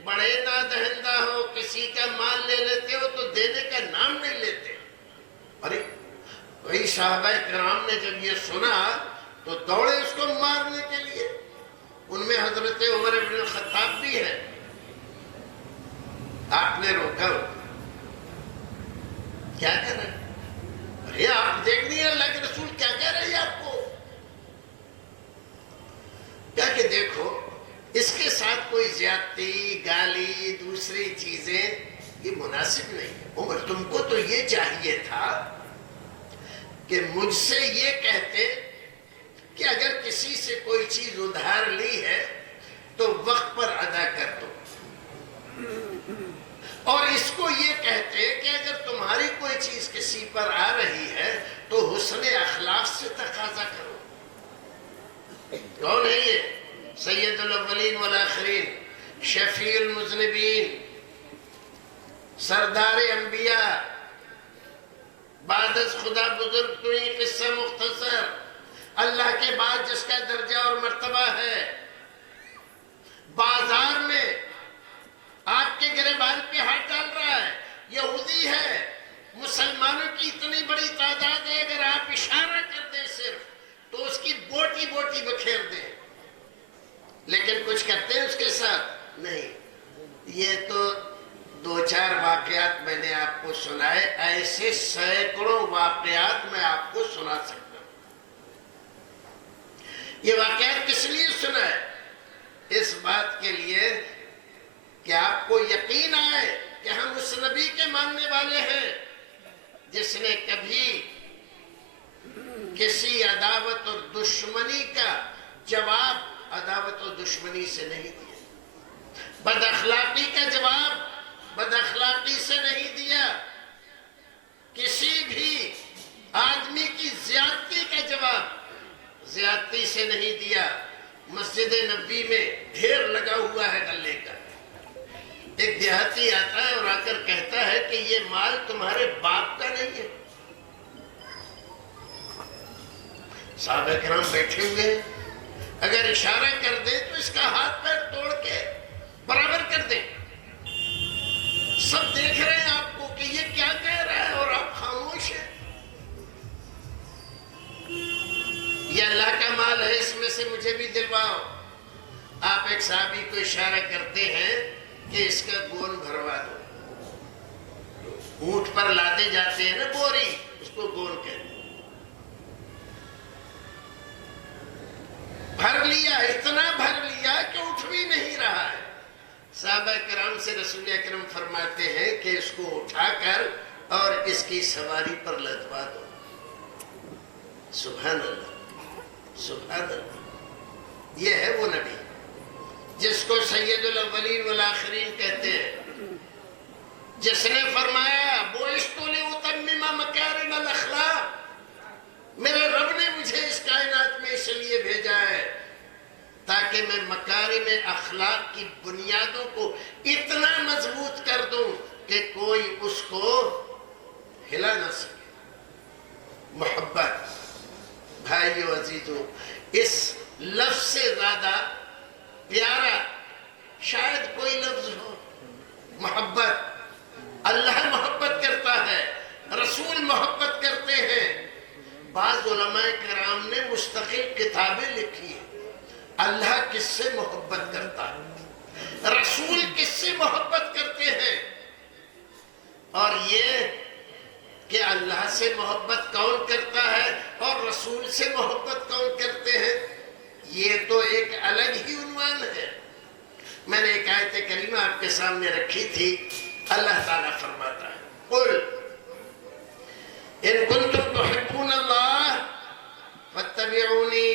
بڑے نادہندہ ہو، کسی کا مال لے لیتے ہو تو دینے کا نام نہیں لیتے۔ ارے وہی صحابہ کرام نے جب یہ سنا تو دوڑے اس کو مارنے کے لیے، ان میں حضرت عمر بن الخطاب بھی ہے۔ آپ نے روکا، کیا کر رہے ہیں؟ ارے آپ دیکھ نہیں اللہ کے رسول کیا کہہ رہے ہیں آپ کو؟ کیا کہ دیکھو اس کے ساتھ کوئی زیادتی، گالی، دوسری چیزیں یہ مناسب نہیں ہے۔ عمر تم کو تو یہ چاہیے تھا کہ مجھ سے یہ کہتے کہ اگر کسی سے کوئی چیز ادھار لی ہے تو وقت پر ادا کر دو، اور اس کو یہ کہتے کہ اگر تمہاری کوئی چیز کسی پر آ رہی ہے تو حسن اخلاق سے تقاضا کرو۔ کون ہے یہ؟ سید الاولین والآخرین، شفیع المذنبین، سردار انبیاء، بعد از خدا بزرگ کوئی قصہ مختصر، اللہ کے بعد جس کا درجہ اور مرتبہ ہے، بازار میں آپ کے گریبان پہ ہاتھ ڈال رہا ہے، یہودی ہے، مسلمانوں کی اتنی بڑی تعداد ہے، اگر آپ اشارہ کر دیں صرف تو اس کی بوٹی بوٹی بکھیر دیں، لیکن کچھ کرتے ہیں اس کے ساتھ نہیں۔ یہ تو دو چار واقعات میں نے آپ کو سنائے، ایسے سینکڑوں واقعات میں آپ کو سنا سکتا ہوں۔ یہ واقعات کس لیے سنا ہے؟ اس بات کے لیے کہ آپ کو یقین آئے کہ ہم اس نبی کے ماننے والے ہیں جس نے کبھی کسی عداوت اور دشمنی کا جواب عداوت اور دشمنی سے نہیں دیا، بد اخلاقی کا جواب بد اخلاقی سے نہیں دیا، کسی بھی آدمی کی زیادتی کا جواب زیادتی سے نہیں دیا۔ مسجد نبی میں ڈھیر لگا ہوا ہے غلے کا، ایک دیہاتی آتا ہے اور آ کر کہتا ہے کہ یہ مال تمہارے باپ کا نہیں ہے۔ صحابہ کرام بیٹھے ہوئے ہیں، اگر اشارہ کر دیں تو اس کا ہاتھ پیر توڑ کے برابر کر دیں۔ سب دیکھ رہے ہیں آپ کو کہ یہ کیا کہہ رہا ہے اور آپ خاموش ہیں۔ یہ اللہ کا مال ہے، اس میں سے مجھے بھی دلواؤ۔ آپ ایک صحابی کو اشارہ کرتے ہیں کہ اس کا گون بھروا دو۔ اونٹ پر لادے جاتے ہیں نا بوری، اس کو گون کہتے ہیں۔ بھر لیا، اتنا بھر لیا کہ اٹھ بھی نہیں رہا ہے۔ صحابہ کرام سے رسول اکرم فرماتے ہیں کہ اس کو اٹھا کر اور اس کی سواری پر لدوا دو۔ سبحان اللہ، سبحان اللہ۔ یہ ہے وہ نبی جس کو سید الاولین والآخرین کہتے ہیں، جس نے فرمایا بُعِثْتُ لِأُتَمِّمَ مَكَارِمَ الْأَخْلَاقِ، میرے رب نے مجھے اس کائنات میں اس لیے بھیجا ہے تاکہ میں مکارم اخلاق کی بنیادوں کو اتنا مضبوط کر دوں کہ کوئی اس کو ہلا نہ سکے۔ محبت، بھائیو عزیزو، اس لفظ سے زیادہ پیارا شاید کوئی لفظ ہو۔ محبت، اللہ محبت کرتا ہے، رسول محبت کرتے ہیں۔ بعض علماء کرام نے مستقل کتابیں لکھی ہیں، اللہ کس سے محبت کرتا ہے، رسول کس سے محبت کرتے ہیں، اور یہ کہ اللہ سے محبت کون کرتا ہے اور رسول سے محبت کون کرتے ہیں، یہ تو ایک الگ ہی عنوان ہے۔ میں نے ایک آیت کریمہ آپ کے سامنے رکھی تھی، اللہ تعالیٰ فرماتا ہے قُلْ إِن كُنتُمْ تُحِبُّونَ اللَّهَ فَاتَّبِعُونِي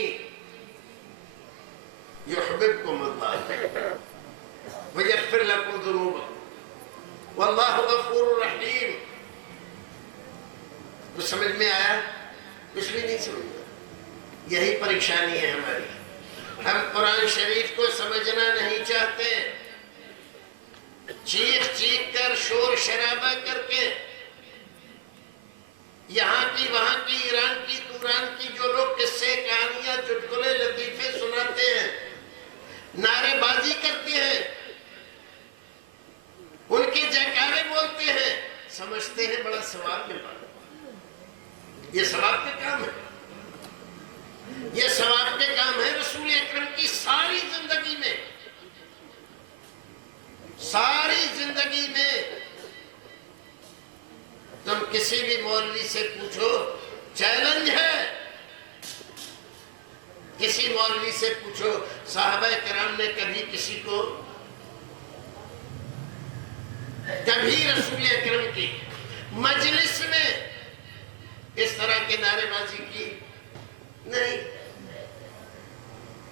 يُحْبِبْكُمُ اللَّهُ وَيَغْفِرْ لَكُمْ ذُنُوبَكُمْ وَاللَّهُ غَفُورٌ رَحِيمٌ۔ کچھ سمجھ میں آیا؟ کچھ بھی نہیں سمجھ میں۔ یہی پریشانی ہے ہماری، ہم قرآن شریف کو سمجھنا نہیں چاہتے، چیخ چیخ کر شور شرابہ کر کے یہاں کی وہاں کی ایران کی دوران کی جو لوگ قصے کہانیاں چٹکلے لطیفے سناتے ہیں، نعرے بازی کرتے ہیں، ان کے جیکارے بولتے ہیں، سمجھتے ہیں بڑا ثواب مل رہا ہے۔ یہ ثواب کے کام ہے، یہ ثواب کے کام ہے۔ رسول اکرم کی ساری زندگی میں تم کسی بھی مولوی سے پوچھو، چیلنج ہے، کسی مولوی سے پوچھو صحابہ کرام نے کبھی کسی کو، کبھی رسول اکرم کی مجلس میں اس طرح کے نعرے بازی کی؟ نہیں۔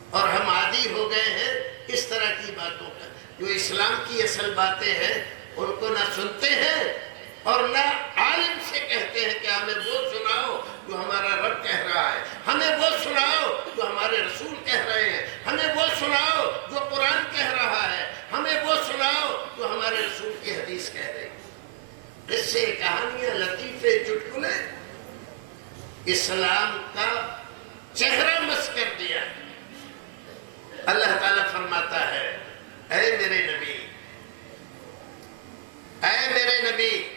اور ہم عادی ہو گئے ہیں اس طرح کی باتوں کا، جو اسلام کی اصل باتیں ہیں ان کو نہ سنتے ہیں اور نہ عالم سے کہتے ہیں کہ ہمیں وہ سناؤ جو ہمارا رب کہہ رہا ہے، ہمیں وہ سناؤ جو ہمارے رسول کہہ رہے ہیں، ہمیں وہ سناؤ جو قرآن کہہ رہا ہے، ہمیں وہ سناؤ جو ہمارے رسول کی حدیث کہہ رہے ہیں۔ قصے، کہانیاں، لطیفے، چٹکلے اسلام کا چہرہ مس کر دیا۔ اللہ تعالیٰ فرماتا ہے، اے میرے نبی، اے میرے نبی،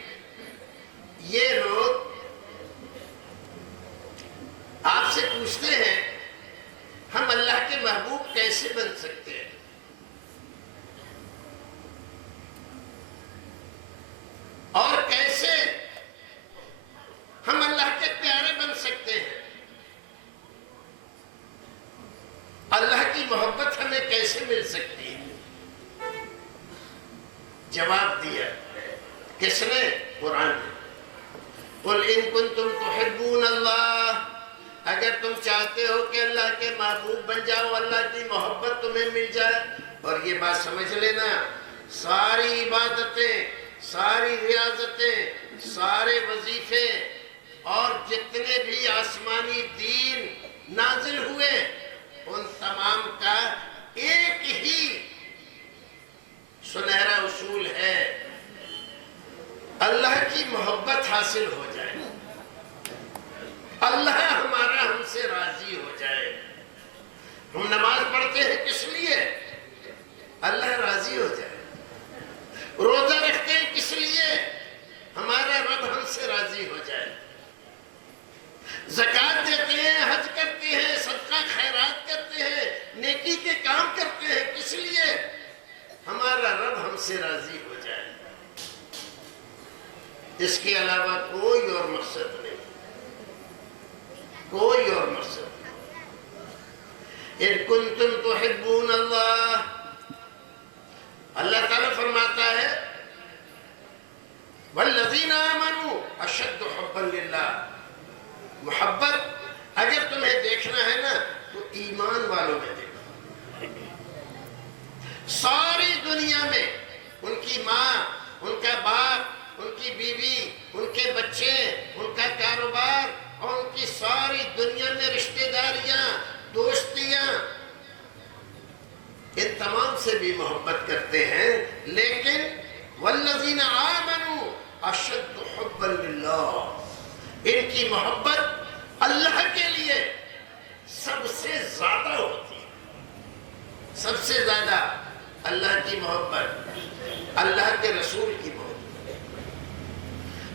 یہ لوگ آپ سے پوچھتے ہیں ہم اللہ کے محبوب کیسے بن سکتے ہیں؟ اور کیسے ہم اللہ کے پیارے بن سکتے ہیں؟ اللہ کی محبت ہمیں کیسے مل سکتی ہے؟ جواب دیا کس نے؟ قرآن نے۔ قُلْ إِن كُنْتُمْ تُحِبُّونَ اللَّهَ، اگر تم چاہتے ہو کہ اللہ کے محبوب بن جاؤ، اللہ کی محبت تمہیں مل جائے۔ اور یہ بات سمجھ لینا، ساری عبادتیں، ساری ریاضتیں، سارے وظیفے اور جتنے بھی آسمانی دین نازل ہوئے، ان تمام کا ایک ہی سنہرا اصول ہے، اللہ کی محبت حاصل ہو جائے، اللہ ہمارا ہم سے راضی ہو جائے۔ ہم نماز پڑھتے ہیں کس لیے؟ اللہ راضی ہو جائے۔ روزہ رکھتے ہیں کس لیے؟ ہمارا رب ہم سے راضی ہو جائے۔ زکوٰۃ دیتے ہیں، حج کرتے ہیں، صدقہ خیرات کرتے ہیں، نیکی کے کام کرتے ہیں، کس لیے؟ ہمارا رب ہم سے راضی ہو جائے۔ اس کے علاوہ کوئی اور مقصد نہیں، کوئی اور مقصد نہیں۔ اِن كُنتُمْ تُحِبُّونَ اللَّهَ، اللہ تعالیٰ فرماتا ہے وَالَّذِينَ آمَنُوا أَشَدُّ حُبًّا لِلَّهِ، محبت اگر تمہیں دیکھنا ہے نا تو ایمان والوں میں دیکھو۔ ساری دنیا میں ان کی ماں، ان کا باپ، ان کی بیوی، ان کے بچے، ان کا کاروبار اور ان کی ساری دنیا میں رشتہ داریاں، دوستیاں، ان تمام سے بھی محبت کرتے ہیں، لیکن وَالَّذِينَ آمَنُوا أَشَدُّ حُبًّا لِلَّهِ، ان کی محبت اللہ کے لیے سب سے زیادہ ہوتی ہے، سب سے زیادہ اللہ کی محبت، اللہ کے رسول کی محبت،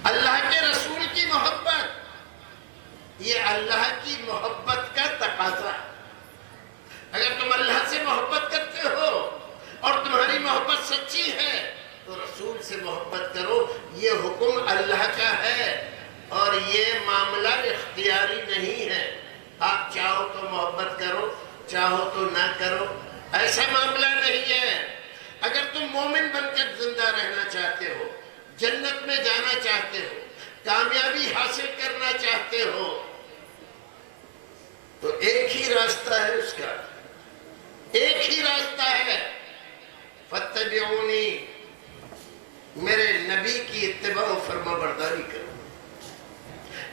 اللہ کے رسول کی محبت، یہ اللہ کی محبت کا تقاضا ہے۔ اگر تم اللہ سے محبت کرتے ہو اور تمہاری محبت سچی ہے تو رسول سے محبت کرو، یہ حکم اللہ کا ہے اور یہ معاملہ اختیاری نہیں ہے۔ آپ چاہو تو محبت کرو، چاہو تو نہ کرو، ایسا معاملہ نہیں ہے۔ اگر تم مومن بن کر زندہ رہنا چاہتے ہو، جنت میں جانا چاہتے ہو، کامیابی حاصل کرنا چاہتے ہو، تو ایک ہی راستہ ہے، اس کا ایک ہی راستہ ہے، فَاتَّبِعُونِي، میرے نبی کی اتباع و فرما برداری کرو۔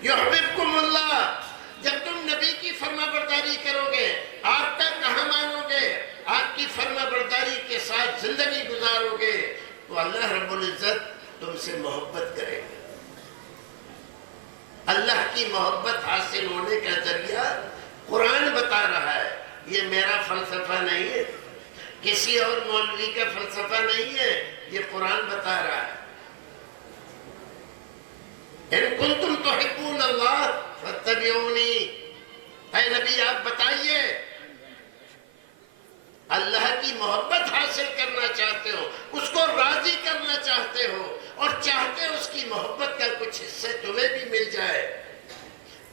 یحببکم اللہ، جب تم نبی کی فرما برداری کرو گے، آپ کا کہا مانو گے، آپ کی فرما برداری کے ساتھ زندگی گزارو گے، تو اللہ رب العزت تم سے محبت کرے گا۔ اللہ کی محبت حاصل ہونے کا ذریعہ قرآن بتا رہا ہے، یہ میرا فلسفہ نہیں ہے، کسی اور مولوی کا فلسفہ نہیں ہے، یہ قرآن بتا رہا ہے۔ اِن كُنتُمْ تُحِبُّونَ اللَّهَ فَاتَّبِعُونِي، اے نبی آپ بتائیے، اللہ کی محبت حاصل کرنا چاہتے ہو، اس کو راضی کرنا چاہتے ہو اور چاہتے اس کی محبت کا کچھ حصہ تمہیں بھی مل جائے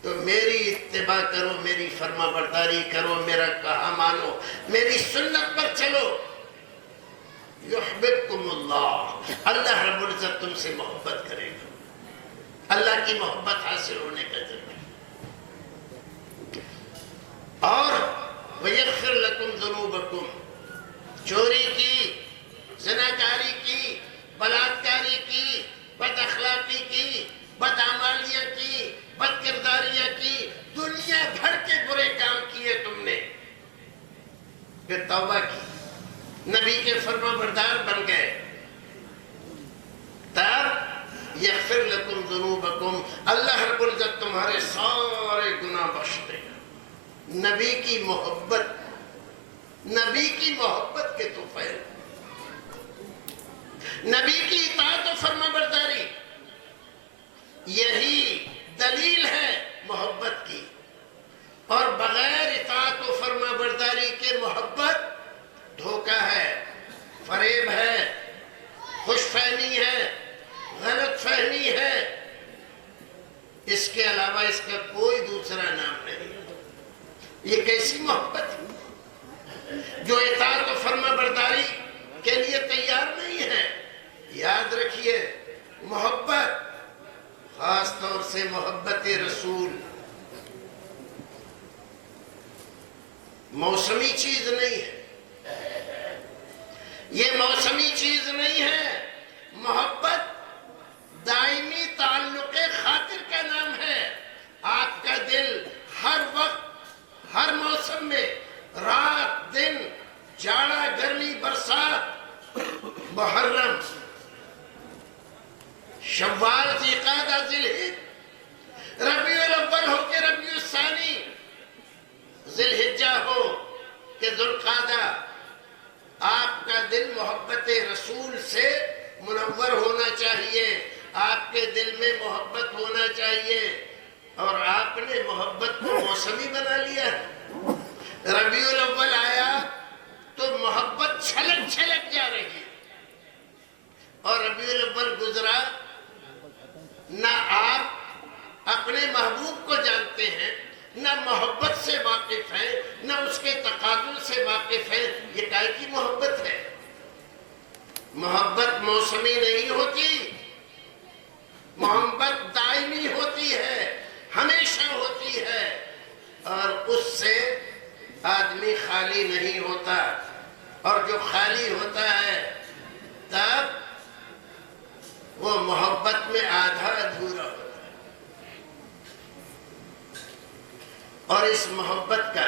تو میری اتباع کرو، میری فرما برداری کرو، میرا کہا مانو، میری سنت پر چلو، یحببکم اللہ، اللہ رب العزت تم سے محبت کرے گا، اللہ کی محبت حاصل ہونے کا ذریعہ۔ اور وَيَغْفِرْ لَكُمْ ذُنُوبَكُمْ، چوری کی، زناکاری کی، بلاکاری کی، بد اخلاقی کی، بدعمالیاں کی، بد کرداریاں کی، دنیا بھر کے برے کام کیے تم نے، پھر توبہ کی، نبی کے فرما بردار بن گئے، تب یغفر لکم ذنوبکم، اللہ رب العزت تمہارے سارے گناہ بخش دے گا۔ نبی کی محبت کے توفیل، نبی کی اطاعت و فرما برداری، یہی دلیل ہے محبت کی، اور بغیر اطاعت و فرما برداری کے محبت دھوکہ ہے، فریب ہے، خوش فہمی ہے، غلط فہمی ہے، اس کے علاوہ اس کا کوئی دوسرا نام نہیں۔ یہ کیسی محبت ہے جو اطاعت و فرما برداری کے لیے تیار نہیں ہے؟ یاد رکھیے، محبت خاص طور سے محبت رسول موسمی چیز نہیں ہے، یہ موسمی چیز نہیں ہے، محبت دائمی تعلق خاطر کا نام ہے۔ آپ کا دل ہر وقت، ہر موسم میں، رات دن، جاڑا گرمی برسات، محرم شوال ذوالقعدہ ذوالحجہ، ربیع الاول ہو کہ ربیع الثانی، ذوالحجہ ہو کہ ذوالقعدہ، آپ کا دل محبت رسول سے منور ہونا چاہیے، آپ کے دل میں محبت ہونا چاہیے، اور آپ نے محبت کو موسمی بنا لیا ہے۔ ربیع الاول آیا تو محبت چھلک چھلک جا رہی ہے، اور ربیع الاول گزرا، نہ آپ اپنے محبوب کو جانتے ہیں، نہ محبت سے واقف ہیں، نہ اس کے تقاضوں سے واقف ہیں، یہ کائے کی محبت ہے؟ محبت موسمی نہیں ہوتی، محبت دائمی ہوتی ہے، ہمیشہ ہوتی ہے، اور اس سے آدمی خالی نہیں ہوتا، اور جو خالی ہوتا ہے تب وہ محبت میں آدھا ادھورا ہوتا ہے۔ اور اس محبت کا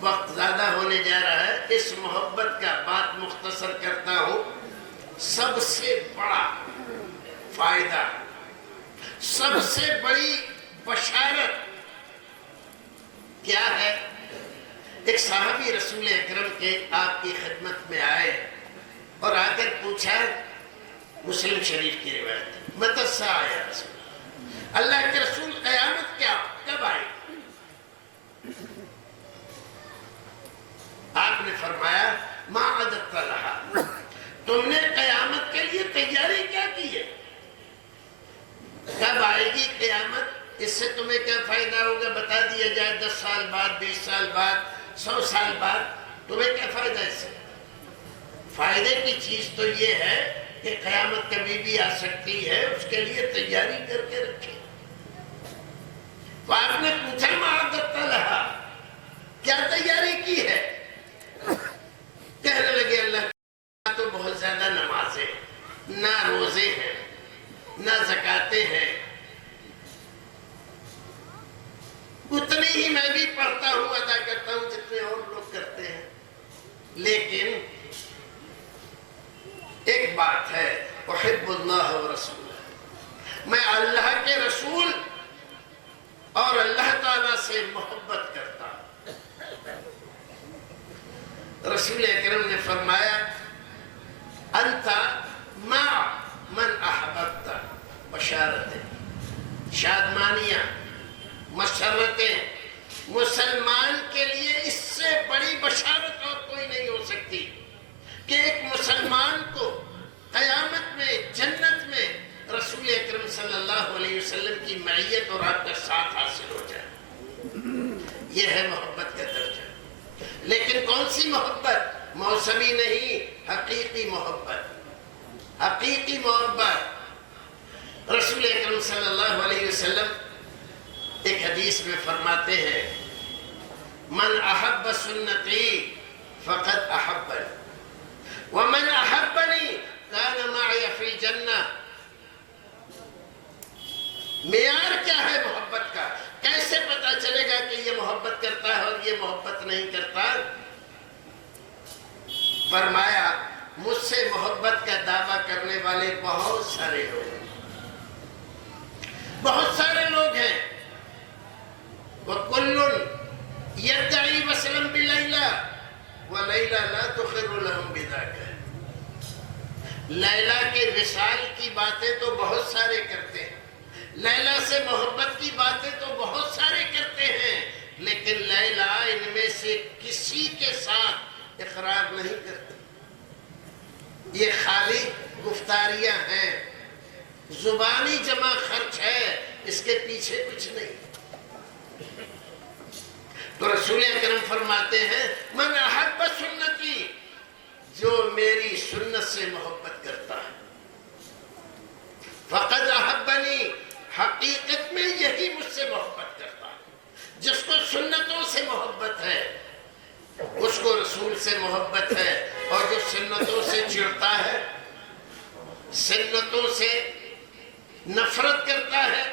وقت زیادہ ہونے جا رہا ہے، اس محبت کا بات مختصر کرتا ہوں۔ سب سے بڑا فائدہ، سب سے بڑی بشارت کیا ہے؟ ایک صحابی رسول اکرم کے آپ کی خدمت میں آئے اور آ کر پوچھا، مسلم شریف کی روایت، متی الساعہ یا رسول اللہ، اللہ کے رسول قیامت کیا کب آئے؟ آپ نے فرمایا، ما عددت لہا، تم نے قیامت کے لیے تیاری کیا کی ہے؟ کب آئے گی قیامت؟ اس سے تمہیں کیا فائدہ ہوگا بتا دیا جائے، 10 سال بعد، 20 سال بعد، 100 سال بعد، تمہیں کیا فائدہ اس سے؟ فائدے کی چیز تو یہ ہے کہ قیامت کبھی بھی آ سکتی ہے، اس کے لیے تیاری کر کے رکھے۔ تو آپ نے پوچھا، ما عددت لہا، کیا تیاری کی ہے؟ کہنے لگے، اللہ تو بہت زیادہ نمازیں، نہ روزے ہیں، نہ زکاتیں ہیں، اتنی ہی میں بھی پڑھتا ہوں، ادا کرتا ہوں جتنے اور لوگ کرتے ہیں، لیکن ایک بات ہے، احب اللہ و رسولہ، میں اللہ کے رسول اور اللہ تعالیٰ سے محبت کرتا ہوں۔ رسول اکرم نے فرمایا، انت مع من احببت، بشارتیں، شادمانیاں، مسرتیں، مسلمان کے لیے اس سے بڑی بشارت اور کوئی نہیں ہو سکتی کہ ایک مسلمان کو قیامت میں، جنت میں تو آپ کا ساتھ حاصل ہو جائے. یہ ہے محبت کا درجہ. لیکن کون سی محبت؟ موسمی نہیں، حقیقی محبت. حقیقی محبت. رسول اکرم صلی اللہ علیہ وسلم ایک حدیث میں فرماتے ہیں من احب سنتی فقد احبنی ومن احبنی کان معی فی الجنہ. معیار کیا ہے محبت کا؟ کیسے پتا چلے گا کہ یہ محبت کرتا ہے اور یہ محبت نہیں کرتا؟ فرمایا مجھ سے محبت کا دعویٰ کرنے والے بہت سارے لوگ ہیں. بہت سارے لوگ ہیں. وَكُلٌّ يَدَّعِي وَسْلًا بِلَيْلَا وَلَيْلَا لَا تُخِرُّ لَهُمْ بِذَاكَ. لیلا کے وصال کی باتیں تو بہت سارے کرتے ہیں، لیلا سے محبت کی باتیں تو بہت سارے کرتے ہیں، لیکن لیلا ان میں سے کسی کے ساتھ اقرار نہیں کرتی. یہ خالی گفتاریاں ہیں، زبانی جمع خرچ ہے، اس کے پیچھے کچھ نہیں. تو رسول اکرم فرماتے ہیں من احب سنتی، جو میری سنت سے محبت کرتا ہے، فقد احبنی، حقیقت میں یہی مجھ سے محبت کرتا ہے. جس کو سنتوں سے محبت ہے اس کو رسول سے محبت ہے. اور جو سنتوں سے چڑھتا ہے، سنتوں سے نفرت کرتا ہے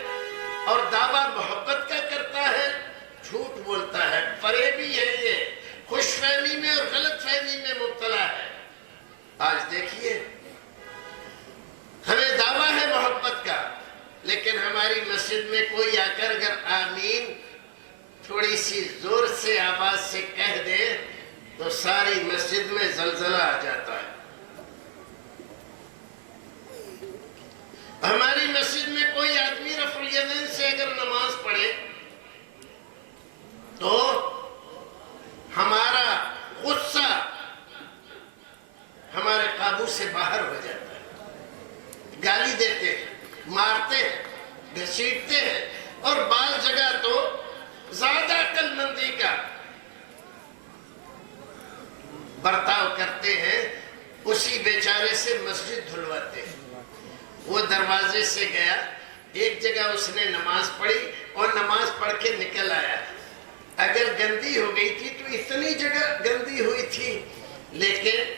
اور دعویٰ محبت کا کرتا ہے، جھوٹ بولتا ہے، فریبی ہے، یہ خوش فہمی میں اور غلط فہمی میں مبتلا ہے. آج دیکھیے ہمیں دعویٰ ہے محبت کا، لیکن ہماری مسجد میں کوئی آ کر اگر آمین تھوڑی سی زور سے آواز سے کہہ دے تو ساری مسجد میں زلزلہ آ جاتا ہے. ہماری مسجد میں کوئی آدمی رفع الیدین سے اگر نماز پڑھے تو ہمارا غصہ ہمارے قابو سے باہر ہو جاتا ہے. گالی دیتے ہیں، مارتے ہیں، گھسیٹتے ہیں، اور بعض جگہ تو زیادہ عقل مندی کا برتاؤ کرتے ہیں. اسی بیچارے سے مسجد دھلواتے ہیں. وہ دروازے سے گیا، ایک جگہ اس نے نماز پڑھی اور نماز پڑھ کے نکل آیا. اگر گندی ہو گئی تھی تو اتنی جگہ گندی ہوئی تھی، لیکن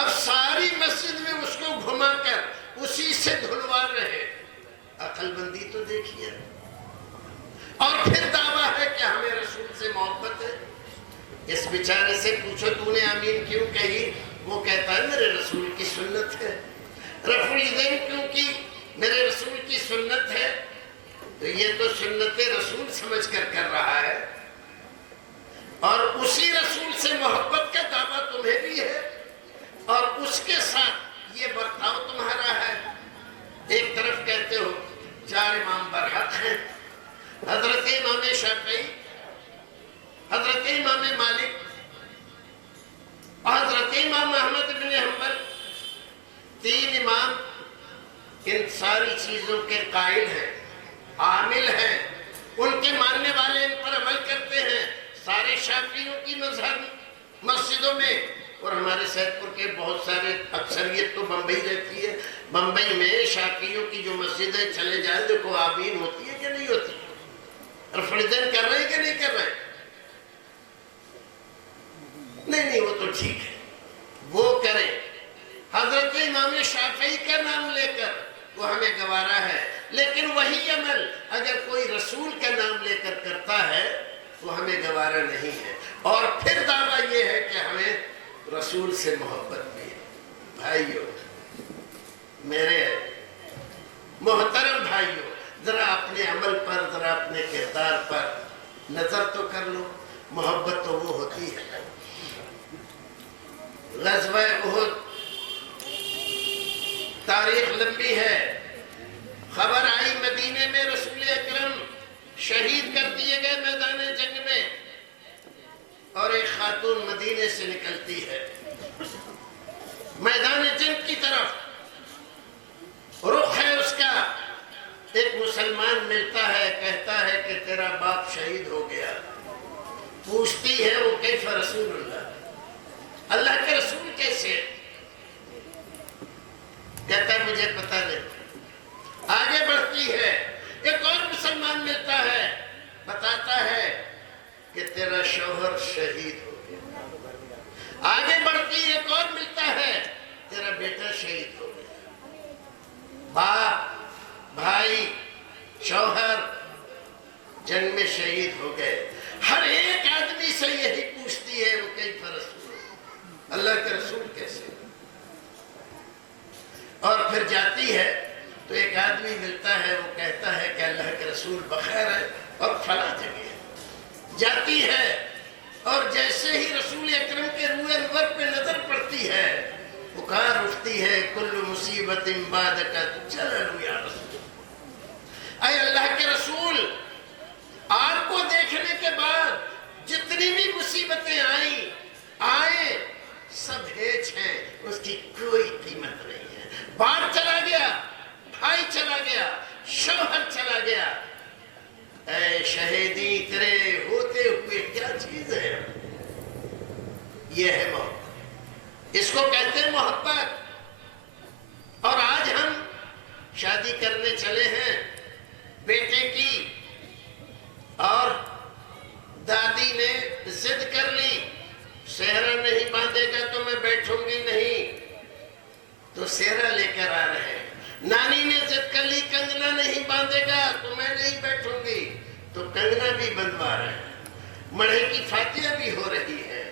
اب ساری مسجد میں اس کو گھما کر اسی سے دھلوا رہے. عقل بندی تو دیکھیے. اور پھر دعویٰ ہے کہ ہمیں رسول سے محبت ہے. اس بیچارے سے پوچھو تو نے آمین کیوں کہی؟ وہ کہتا ہے میرے رسول کی سنت ہے. رفع الیدین کیوں کی؟ میرے رسول کی سنت ہے. تو یہ تو سنت رسول سمجھ کر رہا ہے، اور اسی رسول سے محبت کا دعویٰ تمہیں بھی ہے اور اس کے ساتھ یہ برتاؤ تمہارا ہے. ایک طرف کہتے ہو 4 امام برحق ہیں، حضرت امام شافعی، حضرت امام مالک، حضرت امام احمد بن حنبل، 3 امام ان ساری چیزوں کے قائل ہیں، عامل ہیں، ان کے ماننے والے ان پر عمل کرتے ہیں. سارے شافعیوں کی مذہب مسجدوں میں، اور ہمارے سیدپور کے بہت سارے، اکثریت تو بمبئی رہتی ہے، بمبئی میں شافعیوں کی جو مسجدیں چلے جائیں دیکھو آمین ہوتی ہے کہ نہیں ہوتی؟ رفع الیدین کر رہے ہیں کہ نہیں کر رہے؟ نہیں وہ تو ٹھیک ہے، وہ کریں. حضرت امام شافعی کا نام لے کر وہ ہمیں گوارا ہے، لیکن وہی عمل اگر کوئی رسول کا نام لے کر کرتا ہے وہ ہمیں گوارا نہیں ہے. اور پھر دعویٰ یہ ہے کہ ہمیں رسول سے محبت بھی ہے. بھائیو، میرے محترم بھائیو، ذرا اپنے عمل پر، ذرا اپنے کردار پر نظر تو کر لو. محبت تو وہ ہوتی ہے. غزوہ احد تاریخ لمبی ہے. خبر آئی مدینے میں رسول اکرم شہید کر دیے گئے میدان جنگ میں، اور ایک خاتون مدینے سے نکلتی ہے میدان جنگ کی طرف. رخ ہے اس کا، ایک مسلمان ملتا ہے، کہتا ہے مجھے پتہ نہیں. آگے بڑھتی ہے, ایک اور مسلمان ملتا ہے, بتاتا ہے کہ تیرا شوہر شہید ہو گیا. آگے بڑھتی ایک اور ملتا ہے, تیرا بیٹا شہید ہو گیا. باپ, بھائی, شوہر جنگ میں شہید ہو گئے. ہر ایک آدمی سے یہی پوچھتی ہے, وہ کیف رسول, اللہ کے رسول کیسے. اور پھر جاتی ہے تو ایک آدمی ملتا ہے, وہ کہتا ہے کہ اللہ کے رسول بخیر ہے اور فلاں جگہ ہے. جاتی ہے اور جیسے ہی رسول اکرم کے روئے انور پہ نظر پڑتی ہے, پکار اٹھتی ہے, کل مصیبت بعدک جلل یا رسول. اے اللہ کے رسول, آپ کو دیکھنے کے بعد جتنی بھی مصیبتیں آئیں سب ہیچ ہیں, اس کی کوئی قیمت نہیں ہے. باپ چلا گیا, بھائی چلا گیا, شوہر چلا گیا, اے شہیدی تیرے ہوتے ہوئے کیا چیز ہے. یہ ہے محبت, اس کو کہتے ہیں محبت. اور آج ہم شادی کرنے چلے ہیں بیٹے کی, اور دادی نے ضد کر لی, سہرا نہیں باندھے گا تو میں بیٹھوں گی نہیں, تو سہرا لے کر آ رہے ہیں. نانی نے ضد کر لی, کنگنا نہیں باندھے گا تو میں نہیں بیٹھوں گی, تو کنگنا بھی بندوا رہے ہیں. مڑھے کی فاتحہ بھی ہو رہی ہے,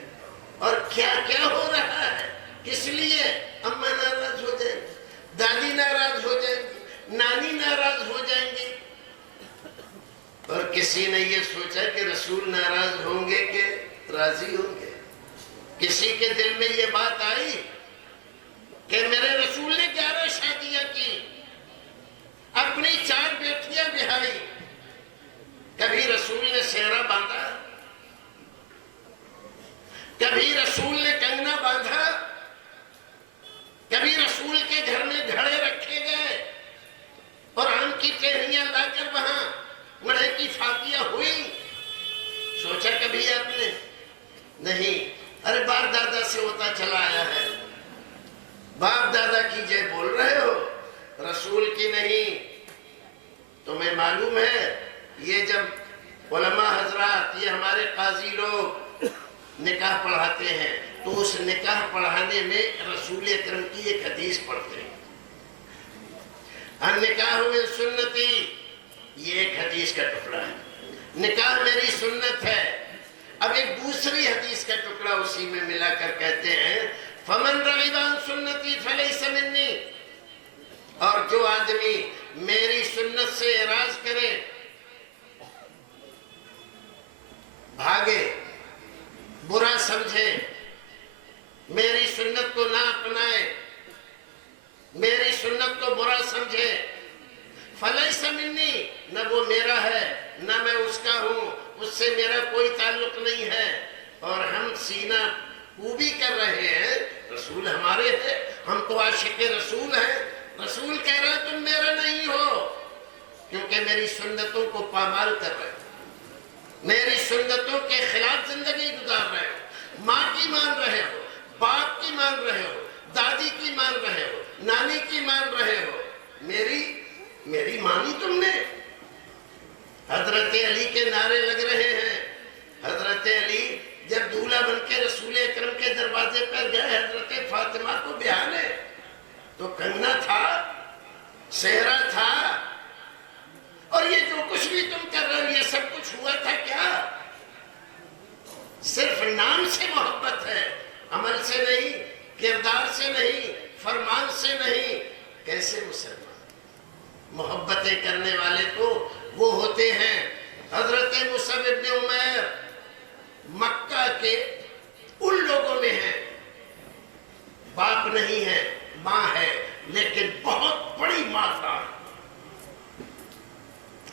اور کیا کیا ہو رہا ہے. کس لیے؟ اماں ناراض ہو جائیں گی, دادی ناراض ہو جائیں گی, نانی ناراض ہو جائیں گی. اور کسی نے یہ سوچا کہ رسول ناراض ہوں گے کہ راضی ہوں گے. کسی کے دل میں یہ بات آئی کہ میرے رسول نے 11 شادیاں کی, اپنی 4 بیٹیاں بہائی, کبھی رسول نے سہرا باندھا, کبھی رسول نے کنگنا باندھا, کبھی رسول کے گھر میں گھڑے رکھے گئے اور آم کی ٹہنیاں لا کر وہاں مڑھے کی فاتحہ ہوئی. سوچا کبھی آپ نے؟ نہیں. ارے باپ دادا سے ہوتا چلا آیا ہے, باپ دادا کی جے بول رہے ہو, رسول کی نہیں. تمہیں معلوم ہے یہ جب علماء حضرات, یہ ہمارے قاضی لوگ نکاح پڑھاتے ہیں, تو اس نکاح پڑھانے میں رسول اکرم کی ایک حدیث پڑھتے ہیں, النکاح من سنتی, یہ ایک حدیث کا ٹکڑا ہے. نکاح میری سنت ہے. اب ایک دوسری حدیث کا ٹکڑا اسی میں ملا کر کہتے ہیں, فمن رغب عن سنتی فلیس منی, اور جو آدمی میری سنت سے اعراض کرے, بھاگے, برا سمجھے, میری سنت کو نہ اپنائے, میری سنت کو برا سمجھے, فلیس منی, نہ وہ میرا ہے نہ میں اس کا ہوں, اس سے میرا کوئی تعلق نہیں ہے. اور ہم سینہ خوبی کر رہے ہیں, رسول ہمارے ہیں, ہم تو عاشق رسول ہیں. رسول کہہ رہا ہے تم میرا نہیں ہو, کیونکہ میری سنتوں کو پامال کر رہے ہو, میری سنتوں کے خلاف زندگی گزار رہے ہو, ماں کی مان رہے ہو, باپ کی مان رہے ہو, دادی کی مان رہے ہو, نانی کی مان رہے ہو, میری مانی تم نے. حضرت علی کے نعرے لگ رہے ہیں. حضرت علی جب دولہا بن کے رسول اکرم کے دروازے پر گئے حضرت فاطمہ کو بہانے, تو کنگنا تھا, سہرا تھا, اور یہ جو کچھ بھی تم کر رہے ہو یہ سب کچھ ہوا تھا کیا؟ صرف نام سے محبت ہے, عمل سے نہیں, کردار سے نہیں, فرمان سے نہیں. کیسے مسلمان؟ محبتیں کرنے والے تو وہ ہوتے ہیں. حضرت مصعب ابن عمیر مکہ کے ان لوگوں میں ہیں, باپ نہیں ہے, ماں ہے, لیکن بہت بڑی ماں تھا.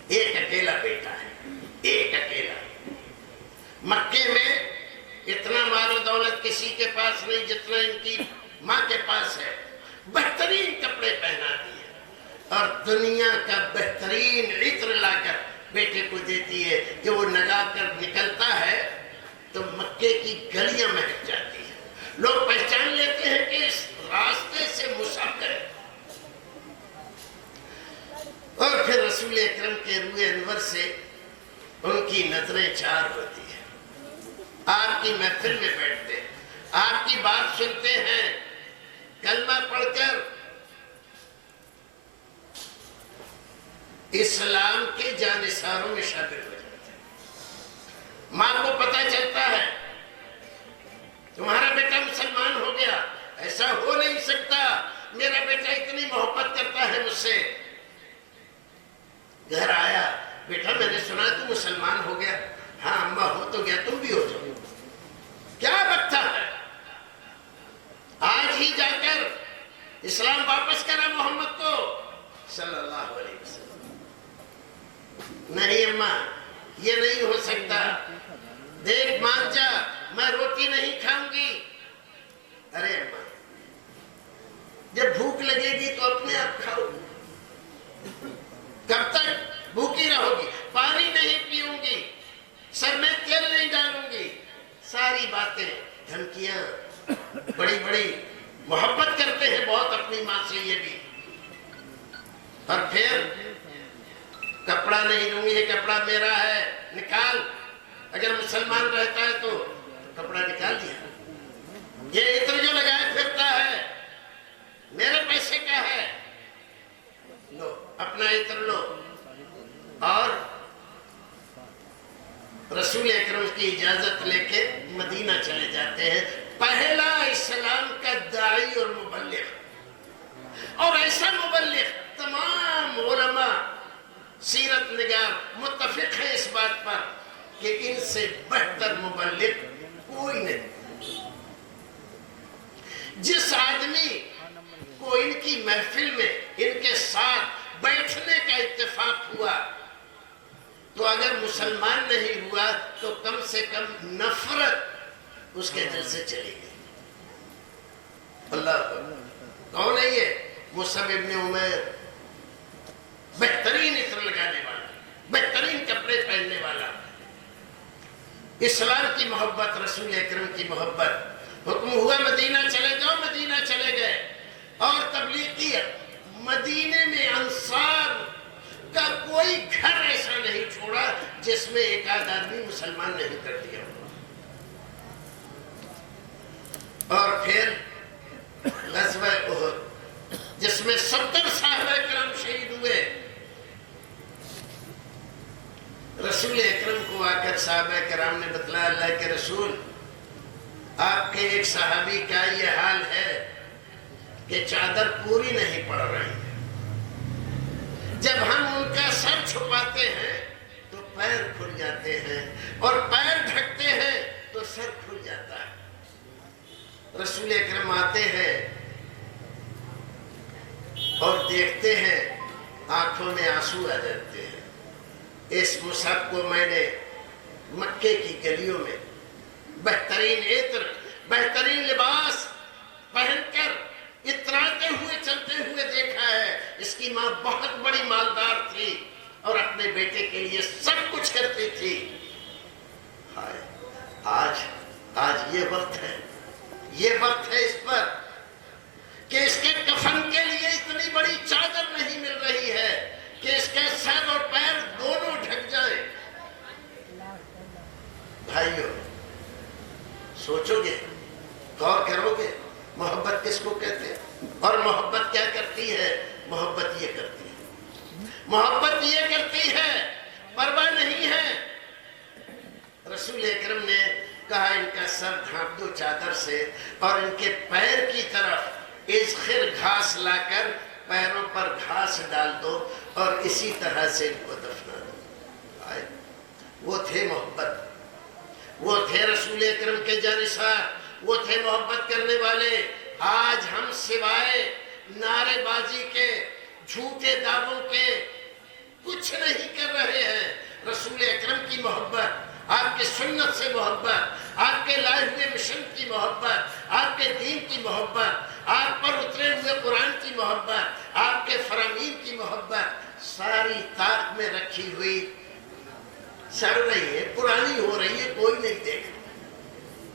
ایک اکیلا بیٹا ہے, ایک اکیلا. مکے میں اتنا مال و دولت کسی کے پاس نہیں جتنا ان کی ماں کے پاس ہے. بہترین کپڑے پہنا دیے اور دنیا کا بہترین عطر لا کر بیٹے کو دیتی ہے کہ وہ لگا کر نکلتا ہے تو مکے کی گلیاں مہک جاتی ہیں. لوگ پہچان لیتے ہیں کہ اس راستے سے مصعب ہے. سے ان کی نظریں چار ہوتی ہیں. آپ کی محفل میں بیٹھتے ہیں, آپ کی بات سنتے ہیں, کلمہ پڑھ کر اسلام کے جانثاروں میں شامل ہو جاتے ہیں. ماں کو پتہ چلتا ہے تمہارا بیٹا مسلمان ہو گیا, ایسا ہو نہیں سکتا, میرا بیٹا اتنی محبت کرتا ہے مجھ سے. گھر آیا, بیٹا میں نے سنا تو مسلمان ہو گیا. ہاں اماں ہو تو گیا, تم بھی ہو جاؤ. کیا بکتا ہے, آج ہی جا کر اسلام واپس کرا محمد کو صلی اللہ علیہ وسلم. نہیں اماں یہ نہیں ہو سکتا, دیکھ مان جا میں روٹی نہیں کھاؤں گی. ارے اماں جب بھوک لگے گی تو اپنے آپ کھاؤ, کب تک بھوکی رہو گی؟ پانی نہیں پیوں گی, سر میں تیل نہیں ڈالوں گی. ساری باتیں, دھمکیاں, بڑی بڑی محبت کرتے ہیں بہت اپنی ماں سے یہ بھی. اور پھر کپڑا نہیں دوں گی, یہ کپڑا میرا ہے, نکال. اگر مسلمان رہتا ہے تو کپڑا نکال دیا. یہ عطر جو لگائے پھرتا ہے میرے پیسے کا ہے, لو اپنا عطر لو. اور رسول اکرم کی اجازت لے کے مدینہ چلے جاتے ہیں. پہلا اسلام کا داعی اور مبلغ, اور ایسا مبلغ تمام علماء سیرت نگار متفق ہے اس بات پر کہ ان سے بہتر مبلغ کوئی نہیں. جس آدمی کو ان کی محفل میں ان کے ساتھ بیٹھنے کا اتفاق ہوا تو اگر مسلمان نہیں ہوا تو کم سے کم نفرت اس کے دل سے چلی گئی. اللہ کون ہے یہ؟ مصعب ابن عمیر, بہترین عطر لگانے والا, بہترین کپڑے پہننے والا. اسلام کی محبت, رسول اکرم کی محبت. حکم ہوا مدینہ چلے جاؤ, مدینہ چلے گئے. اور تبلیغ کی مدینے میں انصار کا کوئی گھر ایسا نہیں چھوڑا جس میں ایک آدھ آدمی مسلمان نہیں کر دیا. اور پھر غزوہ احد جس میں 70 صحابہ کرام شہید ہوئے. رسول اکرم کو آ کر صحابہ کرام نے بتلایا, اللہ کے رسول آپ کے ایک صحابی کا یہ حال ہے کہ چادر پوری نہیں پڑ رہی ہے. جب ہم ان کا سر چھپاتے ہیں تو پیر کھل جاتے ہیں, اور پیر ڈھکتے ہیں تو سر کھل جاتا ہے. رسول اکرم آتے ہیں اور دیکھتے ہیں, آنکھوں میں آنسو آ جاتے ہیں. اس مصعب کو میں نے مکے کی گلیوں میں بہترین عطر, بہترین لباس پہن کر اتراتے ہوئے چلتے ہوئے دیکھا ہے. اس کی ماں بہت بڑی مالدار تھی اور اپنے بیٹے کے لیے سب کچھ کرتی تھی. آج یہ وقت ہے, یہ وقت ہے اس پر کہ اس کے کفن کے لیے اتنی بڑی چادر نہیں مل رہی ہے کہ اس کے سر اور پیر دونوں ڈھک جائیں. بھائیو سوچو گے, غور کرو گے, محبت کس کو کہتے ہیں اور محبت کیا کرتی ہے؟ محبت یہ کرتی ہے, محبت یہ کرتی ہے, پرواہ نہیں ہے. رسول اکرم نے کہا ان کا سر ڈھانپ دو چادر سے اور ان کے پیر کی طرف ازخر گھاس لا کر پیروں پر گھاس ڈال دو اور اسی طرح سے ان کو دفنا دو. وہ تھے محبت, وہ تھے رسول اکرم کے جانثار, وہ تھے محبت کرنے والے. آج ہم سوائے نعرے بازی کے, جھوٹے دعووں کے کچھ نہیں کر رہے ہیں. رسول اکرم کی محبت, آپ کی سنت سے محبت, آپ کے لائے ہوئے مشن کی محبت, آپ کے دین کی محبت, آپ پر اترے ہوئے قرآن کی محبت, آپ کے فرامین کی محبت ساری طاق میں رکھی ہوئی سڑ رہی ہے, پرانی ہو رہی ہے, کوئی نہیں دیکھ.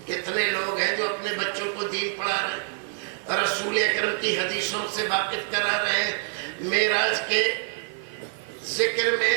کتنے لوگ ہیں جو اپنے بچوں کو دین پڑھا رہے ہیں, رسول اکرم کی حدیثوں سے واقف کرا رہے ہیں, معراج کے ذکر میں